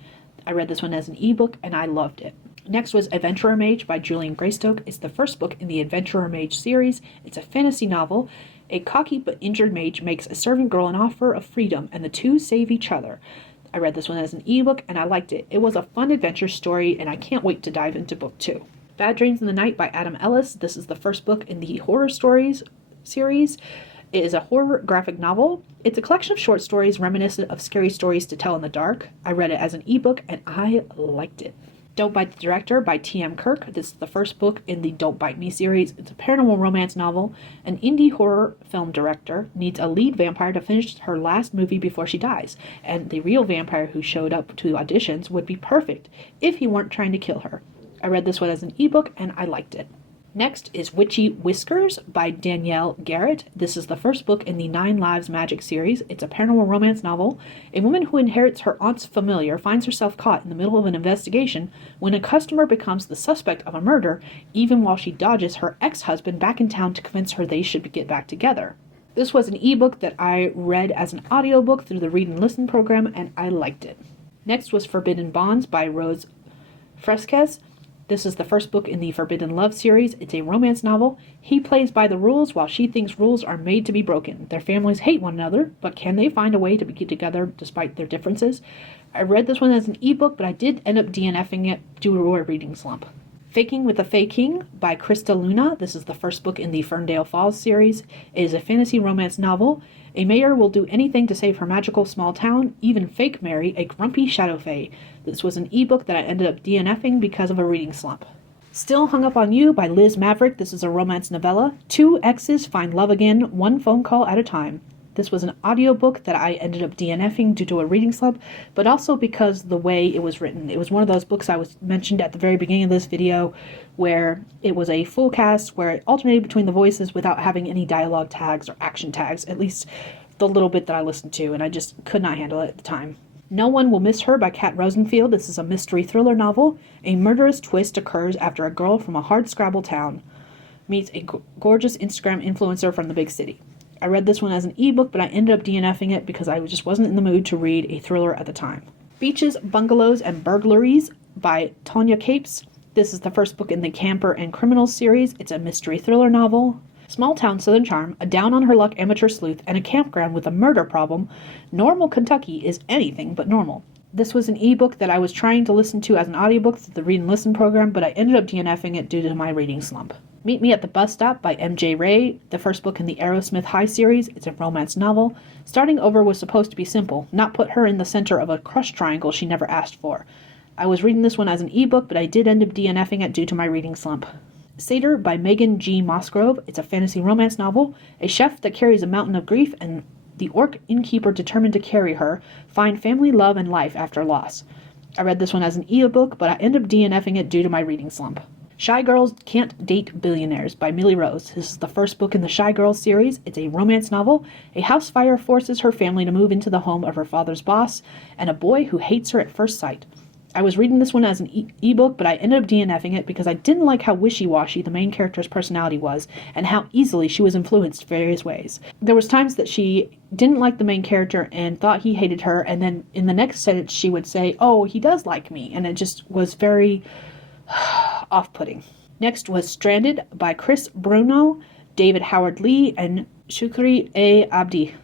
I read this one as an ebook and I loved it. Next was Adventurer Mage by Julian Greystoke. It's the first book in the Adventurer Mage series. It's a fantasy novel. A cocky but injured mage makes a servant girl an offer of freedom, and the two save each other. I read this one as an ebook and I liked it. It was a fun adventure story and I can't wait to dive into book 2. Bad Dreams in the Night by Adam Ellis. This is the first book in the Horror Stories series. It is a horror graphic novel. It's a collection of short stories reminiscent of scary stories to tell in the dark. I read it as an ebook and I liked it. Don't Bite the Director by T.M. Kirk. This is the first book in the Don't Bite Me series. It's a paranormal romance novel. An indie horror film director needs a lead vampire to finish her last movie before she dies, and the real vampire who showed up to auditions would be perfect if he weren't trying to kill her. I read this one as an ebook and I liked it. Next is Witchy Whiskers by Danielle Garrett. This is the first book in the 9 Lives Magic series. It's a paranormal romance novel. A woman who inherits her aunt's familiar finds herself caught in the middle of an investigation when a customer becomes the suspect of a murder, even while she dodges her ex-husband back in town to convince her they should get back together. This was an ebook that I read as an audiobook through the Read and Listen program, and I liked it. Next was Forbidden Bonds by Rose Fresquez. This is the first book in the Forbidden Love series. It's a romance novel. He plays by the rules while she thinks rules are made to be broken. Their families hate one another, but can they find a way to be together despite their differences? I read this one as an ebook, but I did end up DNFing it due to a reading slump. Faking with a Fae King by Krista Luna. This is the first book in the Ferndale Falls series. It is a fantasy romance novel. A mayor will do anything to save her magical small town, even fake marry a grumpy shadow fae. This was an ebook that I ended up DNFing because of a reading slump. Still Hung Up on You by Liz Maverick. This is a romance novella. 2 exes find love again, 1 phone call at a time. This was an audiobook that I ended up DNFing due to a reading slump, but also because the way it was written. It was one of those books I was mentioned at the very beginning of this video where it was a full cast, where it alternated between the voices without having any dialogue tags or action tags, at least the little bit that I listened to, and I just could not handle it at the time. No One Will Miss Her by Kat Rosenfield. This is a mystery thriller novel. A murderous twist occurs after a girl from a hardscrabble town meets a gorgeous Instagram influencer from the big city. I read this one as an ebook, but I ended up DNFing it because I just wasn't in the mood to read a thriller at the time. Beaches, Bungalows, and Burglaries by Tonya Capes. This is the first book in the Camper and Criminals series. It's a mystery thriller novel. Small town Southern charm, a down-on-her-luck amateur sleuth, and a campground with a murder problem. Normal Kentucky is anything but normal. This was an ebook that I was trying to listen to as an audiobook through the Read and Listen program, but I ended up DNFing it due to my reading slump. Meet Me at the Bus Stop by M.J. Ray, the first book in the Aerosmith High series. It's a romance novel. Starting over was supposed to be simple, not put her in the center of a crush triangle she never asked for. I was reading this one as an ebook, but I did end up DNFing it due to my reading slump. Satyr by Megan G. Mossgrove. It's a fantasy romance novel. A chef that carries a mountain of grief and the orc innkeeper determined to carry her find family, love, and life after loss. I read this one as an ebook, but I ended up DNFing it due to my reading slump. Shy Girls Can't Date Billionaires by Millie Rose. This is the first book in the Shy Girls series. It's a romance novel. A house fire forces her family to move into the home of her father's boss and a boy who hates her at first sight. I was reading this one as an ebook, but I ended up DNFing it because I didn't like how wishy-washy the main character's personality was and how easily she was influenced various ways. There was times that she didn't like the main character and thought he hated her, and then in the next sentence she would say, oh, he does like me, and it just was very off-putting. Next was Stranded by Chris Bruno, David Howard Lee, and Shukri A. Abdi.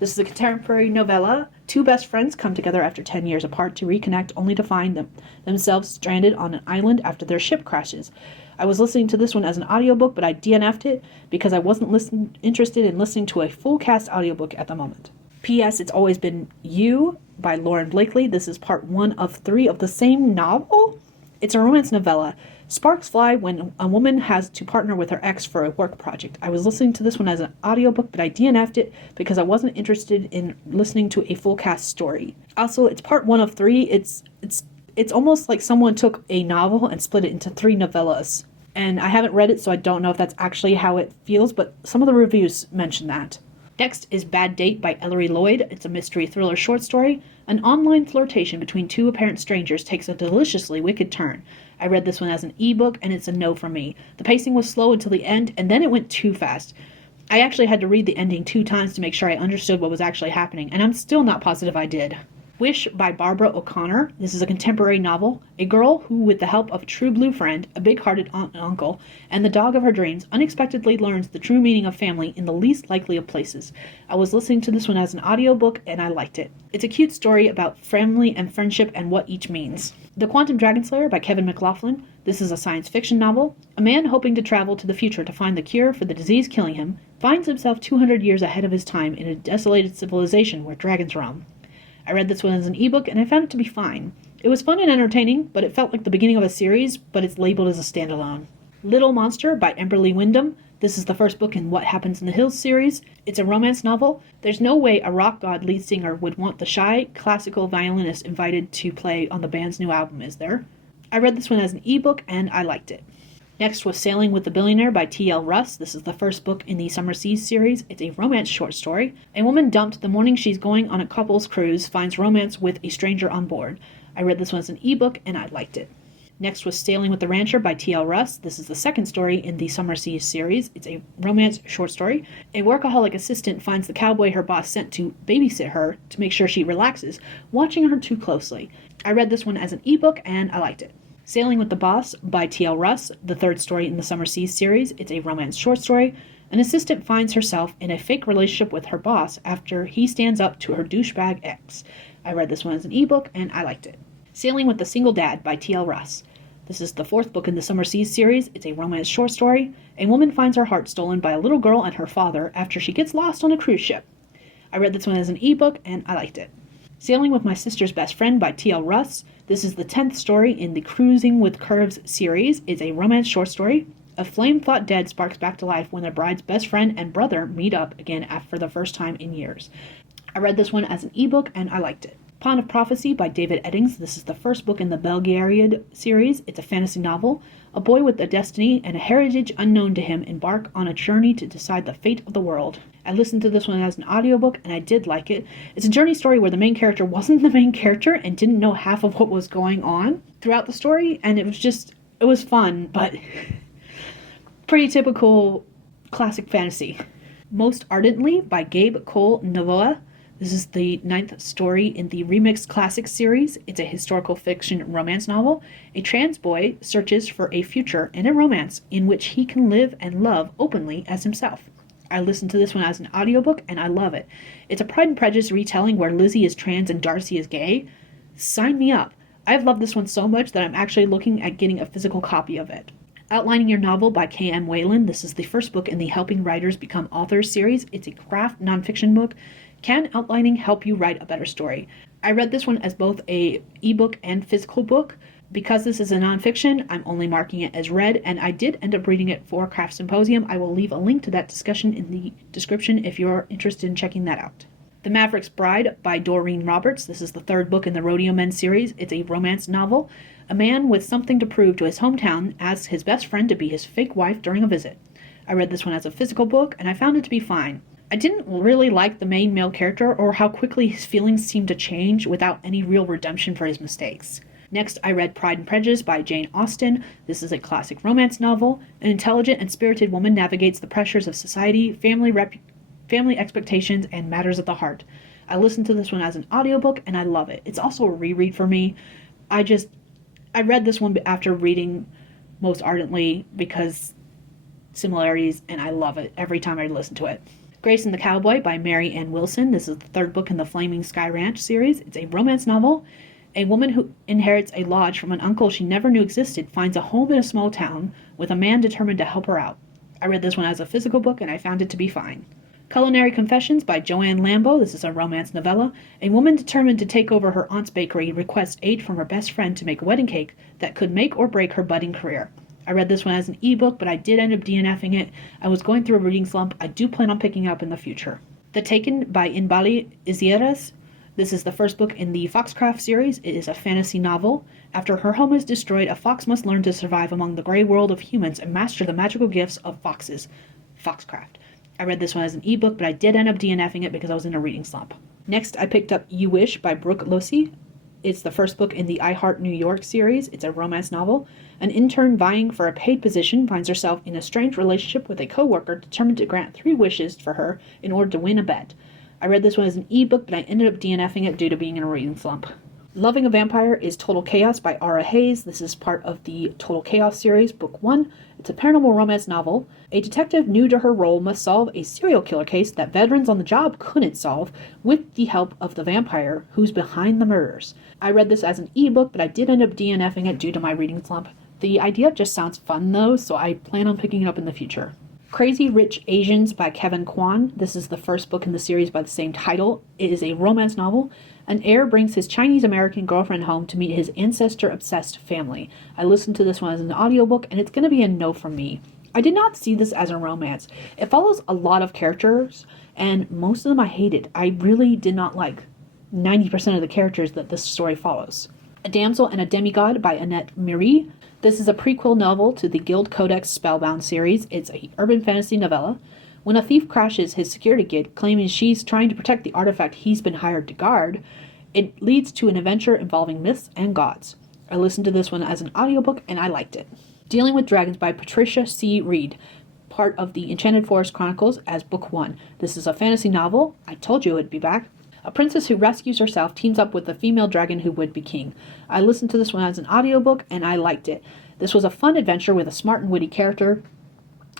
This is a contemporary novella. Two best friends come together after 10 years apart to reconnect, only to find themselves stranded on an island after their ship crashes. I was listening to this one as an audiobook, but I DNF'd it because I wasn't interested in listening to a full cast audiobook at the moment. P.S. It's Always Been You by Lauren Blakely. This is part 1 of 3 of the same novel. It's a romance novella. Sparks fly when a woman has to partner with her ex for a work project. I was listening to this one as an audiobook, but I DNF'd it because I wasn't interested in listening to a full cast story. Also, it's part 1 of 3. It's almost like someone took a novel and split it into 3 novellas. And I haven't read it, so I don't know if that's actually how it feels, but some of the reviews mention that. Next is Bad Date by Ellery Lloyd. It's a mystery thriller short story. An online flirtation between 2 apparent strangers takes a deliciously wicked turn. I read this one as an ebook, and it's a no from me. The pacing was slow until the end, and then it went too fast. I actually had to read the ending 2 times to make sure I understood what was actually happening, and I'm still not positive I did. Wish by Barbara O'Connor. This is a contemporary novel. A girl who, with the help of a true blue friend, a big-hearted aunt and uncle, and the dog of her dreams, unexpectedly learns the true meaning of family in the least likely of places. I was listening to this one as an audiobook, and I liked it. It's a cute story about family and friendship and what each means. The Quantum Dragonslayer by Kevin McLaughlin. This is a science fiction novel. A man hoping to travel to the future to find the cure for the disease killing him finds himself 200 years ahead of his time in a desolated civilization where dragons roam. I read this one as an ebook, and I found it to be fine. It was fun and entertaining, but it felt like the beginning of a series, but it's labeled as a standalone. Little Monster by Emberly Wyndham. This is the first book in What Happens in the Hills series. It's a romance novel. There's no way a rock god lead singer would want the shy, classical violinist invited to play on the band's new album, is there? I read this one as an ebook, and I liked it. Next was Sailing with the Billionaire by T.L. Russ. This is the first book in the Summer Seas series. It's a romance short story. A woman dumped the morning she's going on a couple's cruise finds romance with a stranger on board. I read this one as an ebook, and I liked it. Next was Sailing with the Rancher by T.L. Russ. This is the second story in the Summer Seas series. It's a romance short story. A workaholic assistant finds the cowboy her boss sent to babysit her to make sure she relaxes, watching her too closely. I read this one as an ebook, and I liked it. Sailing with the Boss by T.L. Russ, the third story in the Summer Seas series. It's a romance short story. An assistant finds herself in a fake relationship with her boss after he stands up to her douchebag ex. I read this one as an ebook, and I liked it. Sailing with the Single Dad by T.L. Russ. This is the fourth book in the Summer Seas series. It's a romance short story. A woman finds her heart stolen by a little girl and her father after she gets lost on a cruise ship. I read this one as an ebook, and I liked it. Sailing with My Sister's Best Friend by T.L. Russ. This is the 10th story in the Cruising with Curves series. It's a romance short story. A flame thought dead sparks back to life when the bride's best friend and brother meet up again for the first time in years. I read this one as an ebook, and I liked it. Pawn of Prophecy by David Eddings. This is the first book in the Belgariad series. It's a fantasy novel. A boy with a destiny and a heritage unknown to him embark on a journey to decide the fate of the world. I listened to this one as an audiobook, and I did like it. It's a journey story where the main character wasn't the main character and didn't know half of what was going on throughout the story, and it was fun, but pretty typical classic fantasy. Most Ardently by Gabe Cole Novoa. This is the 9th story in the Remixed Classics series. It's a historical fiction romance novel. A trans boy searches for a future and a romance in which he can live and love openly as himself. I listened to this one as an audiobook, and I love it. It's a Pride and Prejudice retelling where Lizzie is trans and Darcy is gay. Sign me up. I've loved this one so much that I'm actually looking at getting a physical copy of it. Outlining Your Novel by K.M. Whalen. This is the first book in the Helping Writers Become Authors series. It's a craft nonfiction book. Can outlining help you write a better story? I read this one as both a ebook and physical book. Because this is a nonfiction, I'm only marking it as read, and I did end up reading it for Craft Symposium. I will leave a link to that discussion in the description if you're interested in checking that out. The Maverick's Bride by Doreen Roberts. This is the third book in the Rodeo Men series. It's a romance novel. A man with something to prove to his hometown asks his best friend to be his fake wife during a visit. I read this one as a physical book, and I found it to be fine. I didn't really like the main male character or how quickly his feelings seemed to change without any real redemption for his mistakes. Next, I read Pride and Prejudice by Jane Austen. This is a classic romance novel. An intelligent and spirited woman navigates the pressures of society, family expectations, and matters of the heart. I listened to this one as an audiobook, and I love it. It's also a reread for me. I read this one after reading Most Ardently because similarities, and I love it every time I listen to it. Grace and the Cowboy by Mary Ann Wilson. This is the third book in the Flaming Skye Ranch series. It's a romance novel. A woman who inherits a lodge from an uncle she never knew existed finds a home in a small town with a man determined to help her out. I read this one as a physical book, and I found it to be fine. Culinary Confessions by Joanne Lambo. This is a romance novella. A woman determined to take over her aunt's bakery requests aid from her best friend to make a wedding cake that could make or break her budding career. I read this one as an ebook, but I did end up DNFing it. I was going through a reading slump. I do plan on picking it up in the future. The Taken by Inbali Izieres. This is the first book in the Foxcraft series. It is a fantasy novel. After her home is destroyed, a fox must learn to survive among the gray world of humans and master the magical gifts of foxes. Foxcraft. I read this one as an ebook, but I did end up DNFing it because I was in a reading slump. Next, I picked up You Wish by Brooke Losey. It's the first book in the I Heart New York series. It's a romance novel. An intern vying for a paid position finds herself in a strange relationship with a coworker determined to grant 3 wishes for her in order to win a bet. I read this one as an ebook, but I ended up DNFing it due to being in a reading slump. Loving a Vampire is Total Chaos by Ara Hayes. This is part of the Total Chaos series, book 1. It's a paranormal romance novel. A detective new to her role must solve a serial killer case that veterans on the job couldn't solve with the help of the vampire who's behind the murders. I read this as an ebook, but I did end up DNFing it due to my reading slump. The idea just sounds fun though, so I plan on picking it up in the future. Crazy Rich Asians by Kevin Kwan. This is the first book in the series by the same title. It is a romance novel. An heir brings his Chinese-American girlfriend home to meet his ancestor-obsessed family. I listened to this one as an audiobook, and it's going to be a no from me. I did not see this as a romance. It follows a lot of characters, and most of them I hated. I really did not like 90% of the characters that this story follows. A Damsel and a Demigod by Annette Marie. This is a prequel novel to the Guild Codex Spellbound series. It's an urban fantasy novella. When a thief crashes his security gate, claiming she's trying to protect the artifact he's been hired to guard, it leads to an adventure involving myths and gods. I listened to this one as an audiobook, and I liked it. Dealing with Dragons by Patricia C. Reed, part of the Enchanted Forest Chronicles as book 1. This is a fantasy novel. I told you it would be back. A princess who rescues herself teams up with a female dragon who would be king. I listened to this one as an audiobook, and I liked it. This was a fun adventure with a smart and witty character,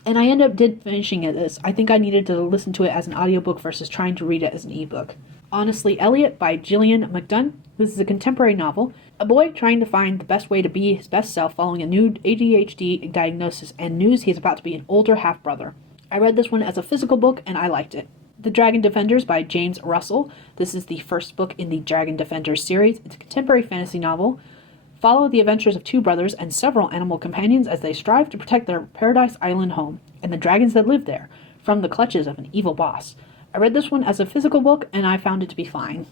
and I ended up finishing this. I think I needed to listen to it as an audiobook versus trying to read it as an ebook. Honestly Elliot by Gillian McDunn. This is a contemporary novel. A boy trying to find the best way to be his best self following a new ADHD diagnosis and news he's about to be an older half-brother. I read this one as a physical book, and I liked it. The Dragon Defenders by James Russell. This is the first book in the Dragon Defenders series. It's a contemporary fantasy novel. Follow the adventures of 2 brothers and several animal companions as they strive to protect their Paradise Island home and the dragons that live there from the clutches of an evil boss. I read this one as a physical book, and I found it to be fine.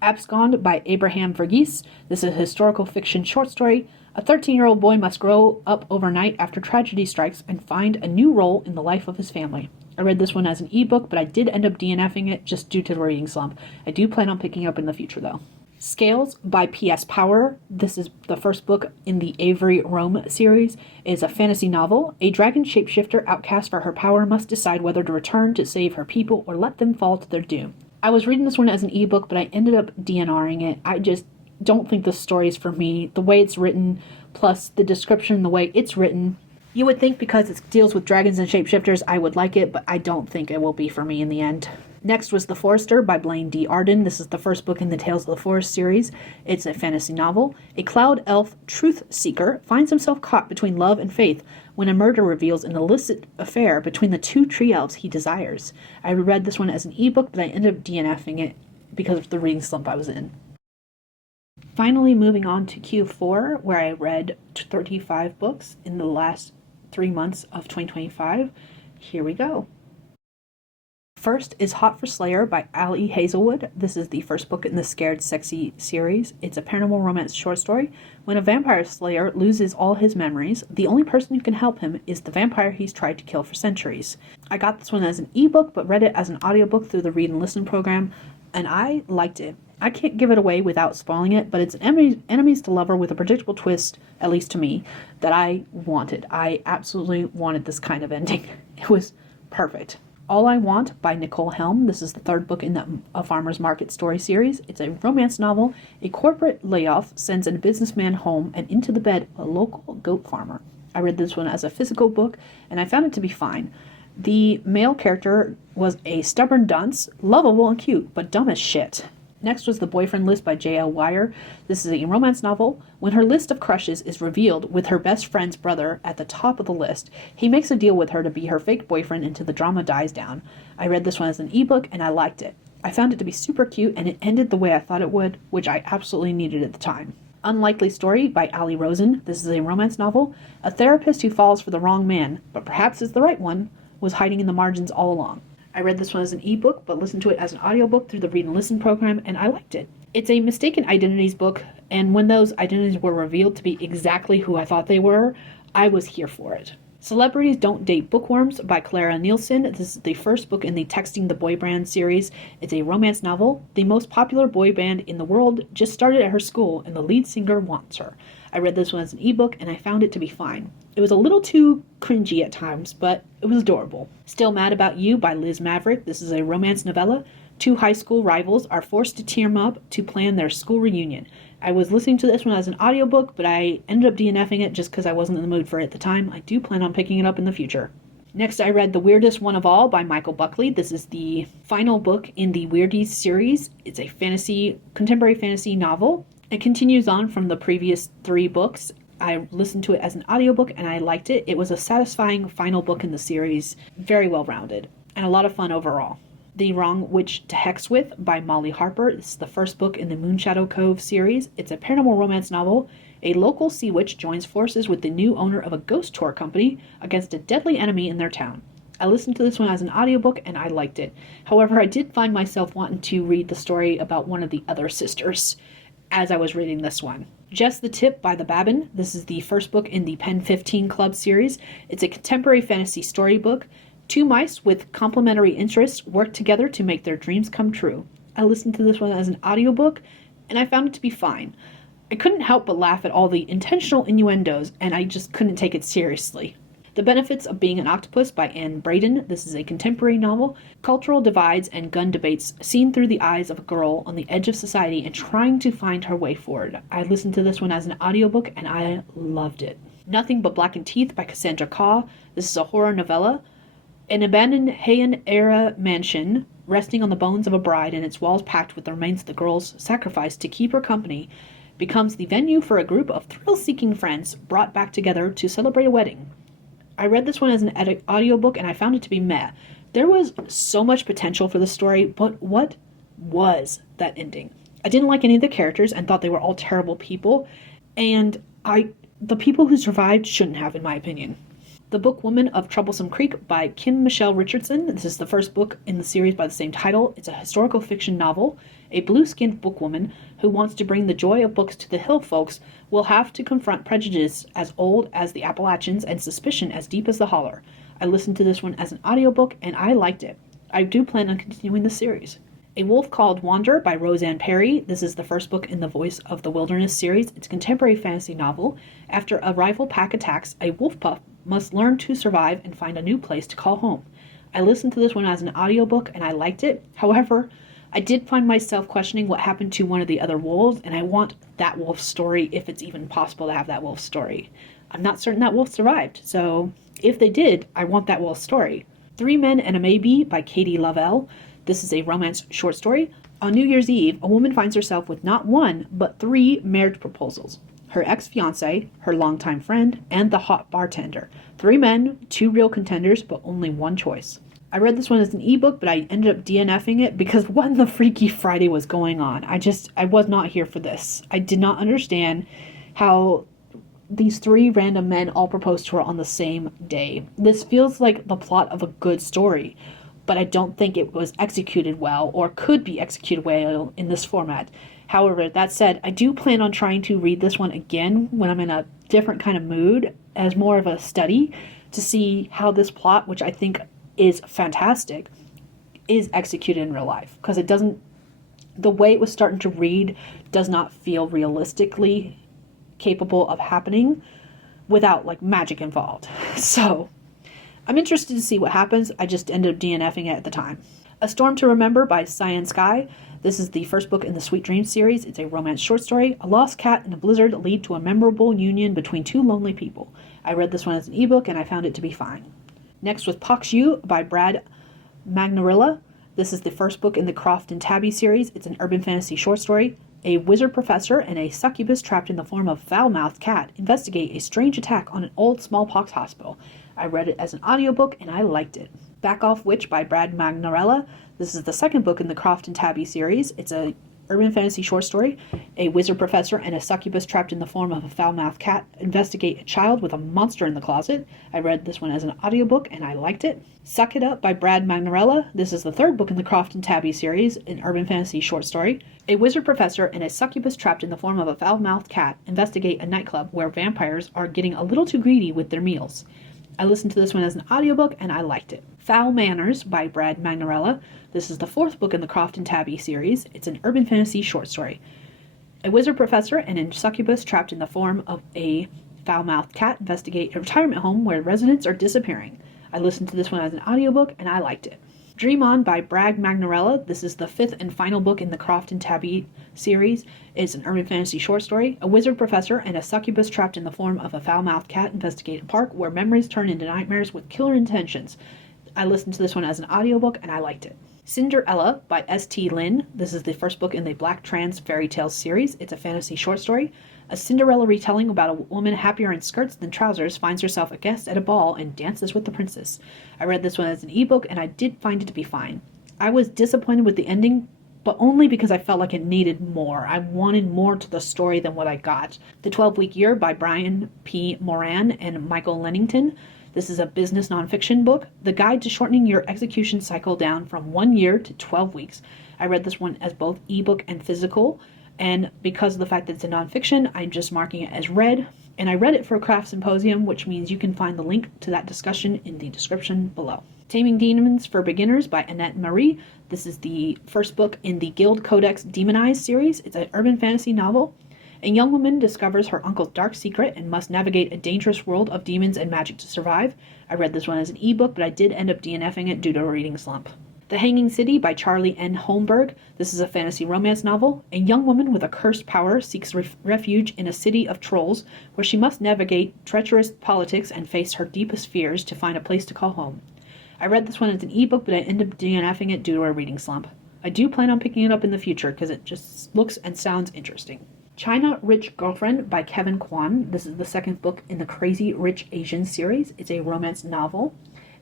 Abscond by Abraham Verghese. This is a historical fiction short story. A 13-year-old boy must grow up overnight after tragedy strikes and find a new role in the life of his family. I read this one as an ebook, but I did end up DNFing it just due to the reading slump. I do plan on picking it up in the future though. Scales by P.S. Power. This is the first book in the Avery Rome series. It is a fantasy novel. A dragon shapeshifter outcast for her power must decide whether to return to save her people or let them fall to their doom. I was reading this one as an ebook, but I ended up DNRing it. I just don't think the story is for me. The way it's written, plus the description, the way it's written. You would think because it deals with dragons and shapeshifters, I would like it, but I don't think it will be for me in the end. Next was The Forester by Blaine D. Arden. This is the first book in the Tales of the Forest series. It's a fantasy novel. A cloud elf truth seeker finds himself caught between love and faith when a murder reveals an illicit affair between the 2 tree elves he desires. I read this one as an ebook, but I ended up DNFing it because of the reading slump I was in. Finally, moving on to Q4, where I read 35 books in the last 3 months of 2025. Here we go. First is Hot for Slayer by Ali Hazelwood. This is the first book in the Scared Sexy series. It's a paranormal romance short story. When a vampire slayer loses all his memories, the only person who can help him is the vampire he's tried to kill for centuries. I got this one as an ebook, but read it as an audiobook through the Read and Listen program, and I liked it. I can't give it away without spoiling it, but it's enemies to lover with a predictable twist, at least to me, that I wanted. I absolutely wanted this kind of ending. It was perfect. All I Want by Nicole Helm. This is the third book in the A Farmer's Market story series. It's a romance novel. A corporate layoff sends a businessman home and into the bed a local goat farmer. I read this one as a physical book, and I found it to be fine. The male character was a stubborn dunce, lovable and cute, but dumb as shit. Next was The Boyfriend List by J.L. Wire. This is a romance novel. When her list of crushes is revealed with her best friend's brother at the top of the list, he makes a deal with her to be her fake boyfriend until the drama dies down. I read this one as an ebook and I liked it. I found it to be super cute and it ended the way I thought it would, which I absolutely needed at the time. Unlikely Story by Ali Rosen. This is a romance novel. A therapist who falls for the wrong man, but perhaps is the right one, was hiding in the margins all along. I read this one as an ebook, but listened to it as an audiobook through the Read and Listen program, and I liked it. It's a mistaken identities book, and when those identities were revealed to be exactly who I thought they were, I was here for it. Celebrities Don't Date Bookworms by Clara Nielsen. This is the first book in the Texting the Boy Band series. It's a romance novel. The most popular boy band in the world just started at her school, and the lead singer wants her. I read this one as an ebook, and I found it to be fine. It was a little too cringy at times, but it was adorable. Still Mad About You by Liz Maverick. This is a romance novella. Two high school rivals are forced to team up to plan their school reunion. I was listening to this one as an audiobook, but I ended up DNFing it just because I wasn't in the mood for it at the time. I do plan on picking it up in the future. Next, I read The Weirdest One of All by Michael Buckley. This is the final book in the Weirdies series. It's a contemporary fantasy novel. It continues on from the previous 3 books. I listened to it as an audiobook and I liked it. It was a satisfying final book in the series, very well rounded, and a lot of fun overall. The Wrong Witch to Hex With by Molly Harper. This is the first book in the Moonshadow Cove series. It's a paranormal romance novel. A local sea witch joins forces with the new owner of a ghost tour company against a deadly enemy in their town. I listened to this one as an audiobook and I liked it. However, I did find myself wanting to read the story about one of the other sisters as I was reading this one. Just the Tip by The Babin. This is the first book in the Pen 15 Club series. It's a contemporary fantasy storybook. 2 mice with complementary interests work together to make their dreams come true. I listened to this one as an audiobook, and I found it to be fine. I couldn't help but laugh at all the intentional innuendos, and I just couldn't take it seriously. The Benefits of Being an Octopus by Anne Braden. This is a contemporary novel. Cultural divides and gun debates seen through the eyes of a girl on the edge of society and trying to find her way forward. I listened to this one as an audiobook, and I loved it. Nothing But Blackened Teeth by Cassandra Khaw. This is a horror novella. An abandoned Heian-era mansion, resting on the bones of a bride and its walls packed with the remains of the girl's sacrifice to keep her company, becomes the venue for a group of thrill-seeking friends brought back together to celebrate a wedding. I read this one as an audiobook and I found it to be meh. There was so much potential for the story, but what was that ending? I didn't like any of the characters and thought they were all terrible people, and the people who survived shouldn't have, in my opinion. The Book Woman of Troublesome Creek by Kim Michelle Richardson. This is the first book in the series by the same title. It's a historical fiction novel. A blue-skinned bookwoman who wants to bring the joy of books to the hill folks will have to confront prejudice as old as the Appalachians and suspicion as deep as the holler. I listened to this one as an audiobook and I liked it. I do plan on continuing the series. A Wolf Called Wander by Roseanne Perry. This is the first book in the Voice of the Wilderness series. It's a contemporary fantasy novel. After a rival pack attacks, a wolf pup must learn to survive and find a new place to call home. I listened to this one as an audiobook and I liked it. However, I did find myself questioning what happened to one of the other wolves, and I want that wolf's story if it's even possible to have that wolf's story. I'm not certain that wolf survived, so if they did, I want that wolf's story. 3 Men and a Maybe by Katie Lavelle. This is a romance short story. On New Year's Eve, a woman finds herself with not 1, but 3 marriage proposals. Her ex-fiancé, her longtime friend, and the hot bartender. 3 men, 2 real contenders, but only 1 choice. I read this one as an ebook, but I ended up DNFing it because what the Freaky Friday was going on. I was not here for this. I did not understand how these 3 random men all proposed to her on the same day. This feels like the plot of a good story, but I don't think it was executed well or could be executed well in this format. However, that said, I do plan on trying to read this one again when I'm in a different kind of mood as more of a study to see how this plot, which I think is fantastic, is executed in real life. Because it doesn't the way it was starting to read does not feel realistically capable of happening without like magic involved. So I'm interested to see what happens. I just ended up DNFing it at the time. A Storm to Remember by Skye and Skye. This is the first book in the Sweet Dreams series. It's a romance short story. A lost cat and a blizzard lead to a memorable union between two lonely people. I read this one as an ebook and I found it to be fine. Next was Pox You by Brad Magnarella. This is the first book in the Croft and Tabby series. It's an urban fantasy short story. A wizard professor and a succubus trapped in the form of a foul-mouthed cat investigate a strange attack on an old smallpox hospital. I read it as an audiobook and I liked it. Back Off Witch by Brad Magnarella. This is the second book in the Croft and Tabby series. It's a urban fantasy short story. A wizard professor and a succubus trapped in the form of a foul-mouthed cat investigate a child with a monster in the closet. I read this one as an audiobook and I liked it. Suck It Up by Brad Magnarella. This is the third book in the Croft and Tabby series, an urban fantasy short story. A wizard professor and a succubus trapped in the form of a foul-mouthed cat investigate a nightclub where vampires are getting a little too greedy with their meals. I listened to this one as an audiobook and I liked it. Foul Manners by Brad Magnarella. This is the fourth book in the Croft and Tabby series. It's an urban fantasy short story. A wizard professor and a succubus trapped in the form of a foul-mouthed cat investigate a retirement home where residents are disappearing. I listened to this one as an audiobook and I liked it. Dream On by Brad Magnarella. This is the fifth and final book in the Croft and Tabby series. It's an urban fantasy short story. A wizard professor and a succubus trapped in the form of a foul-mouthed cat investigate a park where memories turn into nightmares with killer intentions. I listened to this one as an audiobook and I liked it. Cinderella by S.T. Lin. This is the first book in the Black Trans Fairy Tales series. It's a fantasy short story. A Cinderella retelling about a woman happier in skirts than trousers finds herself a guest at a ball and dances with the princess. I read this one as an ebook and I did find it to be fine. I was disappointed with the ending, but only because I felt like it needed more. I wanted more to the story than what I got. The 12-Week Year by Brian P. Moran and Michael Lennington. This is a business nonfiction book, the guide to shortening your execution cycle down from 1 year to 12 weeks. I read this one as both ebook and physical, and because of the fact that it's a nonfiction, I'm just marking it as read. And I read it for a craft symposium, which means you can find the link to that discussion in the description below. Taming Demons for Beginners by Annette Marie. This is the first book in the Guild Codex Demonized series. It's an urban fantasy novel. A young woman discovers her uncle's dark secret and must navigate a dangerous world of demons and magic to survive. I read this one as an ebook, but I did end up DNFing it due to a reading slump. The Hanging City by Charlie N. Holmberg. This is a fantasy romance novel. A young woman with a cursed power seeks refuge in a city of trolls where she must navigate treacherous politics and face her deepest fears to find a place to call home. I read this one as an ebook, but I ended up DNFing it due to a reading slump. I do plan on picking it up in the future because it just looks and sounds interesting. China Rich Girlfriend by Kevin Kwan. This is the second book in the Crazy Rich Asian series. It's a romance novel.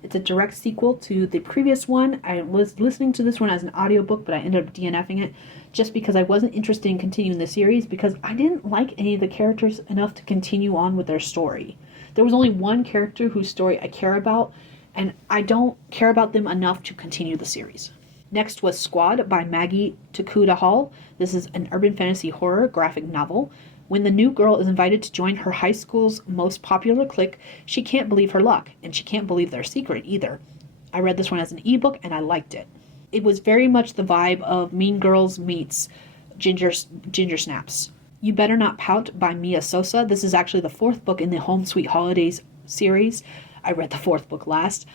It's a direct sequel to the previous one. I was listening to this one as an audiobook, but I ended up DNFing it just because I wasn't interested in continuing the series because I didn't like any of the characters enough to continue on with their story. There was only one character whose story I care about, and I don't care about them enough to continue the series. Next was Squad by Maggie Takuda Hall. This is an urban fantasy horror graphic novel. When the new girl is invited to join her high school's most popular clique, she can't believe her luck, and she can't believe their secret either. I read this one as an ebook, and I liked it. It was very much the vibe of Mean Girls meets Ginger Snaps. You Better Not Pout by Mia Sosa. This is actually the fourth book in the Home Sweet Holidays series. I read the fourth book last.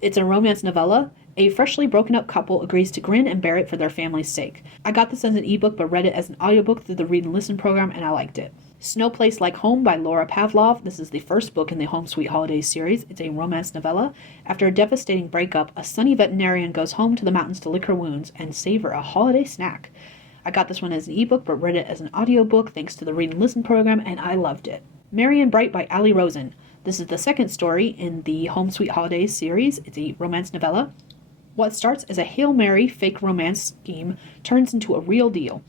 It's a romance novella. A freshly broken up couple agrees to grin and bear it for their family's sake. I got this as an ebook but read it as an audiobook through the Read and Listen program and I liked it. Snow Place Like Home by Laura Pavlov. This is the first book in the Home Sweet Holidays series. It's a romance novella. After a devastating breakup, a sunny veterinarian goes home to the mountains to lick her wounds and savor a holiday snack. I got this one as an ebook but read it as an audiobook thanks to the Read and Listen program and I loved it. Merry and Bright by Ali Rosen. This is the second story in the Home Sweet Holidays series. It's a romance novella. What starts as a Hail Mary fake romance scheme turns into a real deal.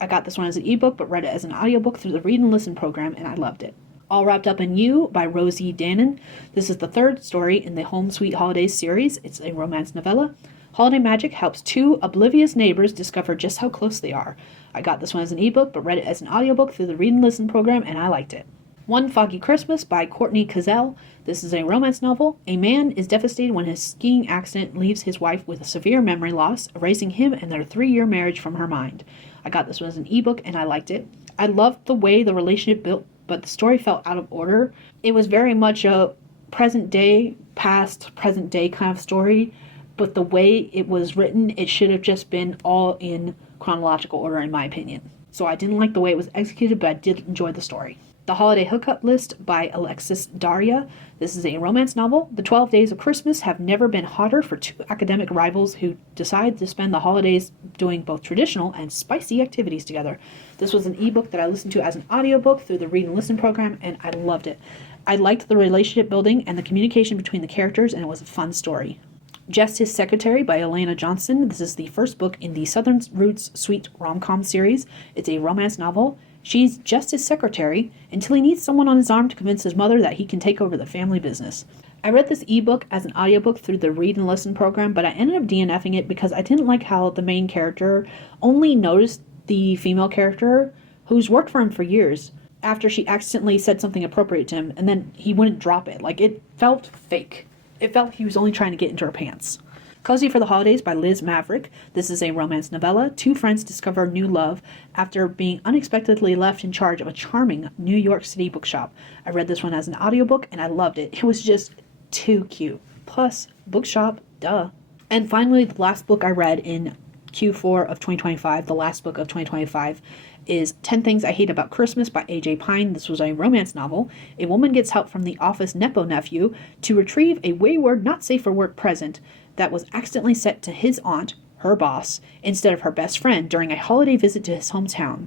I got this one as an ebook, but read it as an audiobook through the Read and Listen program, and I loved it. All Wrapped Up in You by Rosie Dannon. This is the third story in the Home Sweet Holidays series. It's a romance novella. Holiday magic helps two oblivious neighbors discover just how close they are. I got this one as an ebook, but read it as an audiobook through the Read and Listen program, and I liked it. One Foggy Christmas by Courtney Cazell. This is a romance novel. A man is devastated when his skiing accident leaves his wife with a severe memory loss, erasing him and their 3-year marriage from her mind. I got this one as an ebook and I liked it. I loved the way the relationship built, but the story felt out of order. It was very much a present day, past, present day kind of story, but the way it was written, it should have just been all in chronological order, in my opinion. So I didn't like the way it was executed, but I did enjoy the story. The Holiday Hookup List by Alexis Daria. This is a romance novel. The 12 Days of Christmas have never been hotter for two academic rivals who decide to spend the holidays doing both traditional and spicy activities together. This was an ebook that I listened to as an audiobook through the Read and Listen program, and I loved it. I liked the relationship building and the communication between the characters, and it was a fun story. Just His Secretary by Elena Johnson. This is the first book in the Southern Roots Sweet Rom-Com series. It's a romance novel. She's just his secretary until he needs someone on his arm to convince his mother that he can take over the family business. I read this ebook as an audiobook through the Read and Listen program, but I ended up DNFing it because I didn't like how the main character only noticed the female character who's worked for him for years after she accidentally said something appropriate to him, and then he wouldn't drop it. Like, it felt fake. It felt he was only trying to get into her pants. Cozy for the Holidays by Liz Maverick. This is a romance novella. Two friends discover new love after being unexpectedly left in charge of a charming New York City bookshop. I read this one as an audiobook and I loved it. It was just too cute. Plus, bookshop, duh. And finally, the last book I read in Q4 of 2025, the last book of 2025, is 10 Things I Hate About Christmas by A.J. Pine. This was a romance novel. A woman gets help from the office Nepo nephew to retrieve a wayward, not safe for work present that was accidentally sent to his aunt, her boss, instead of her best friend during a holiday visit to his hometown.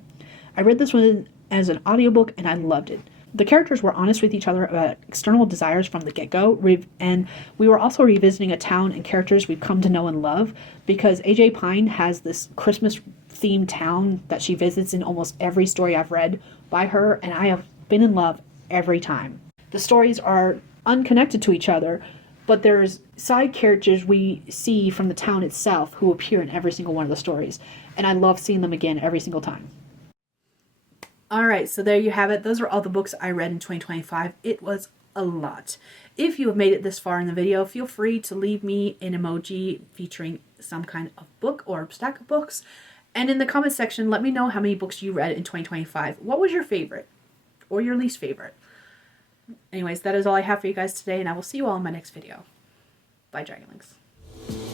I read this one as an audiobook and I loved it. The characters were honest with each other about external desires from the get-go, and we were also revisiting a town and characters we've come to know and love, because AJ Pine has this Christmas-themed town that she visits in almost every story I've read by her, and I have been in love every time. The stories are unconnected to each other, but there's side characters we see from the town itself who appear in every single one of the stories, and I love seeing them again every single time. Alright, so there you have it. Those are all the books I read in 2025. It was a lot. If you have made it this far in the video, feel free to leave me an emoji featuring some kind of book or stack of books. And in the comment section, let me know how many books you read in 2025. What was your favorite or your least favorite? Anyways, that is all I have for you guys today, and I will see you all in my next video. Bye, Dragonlings.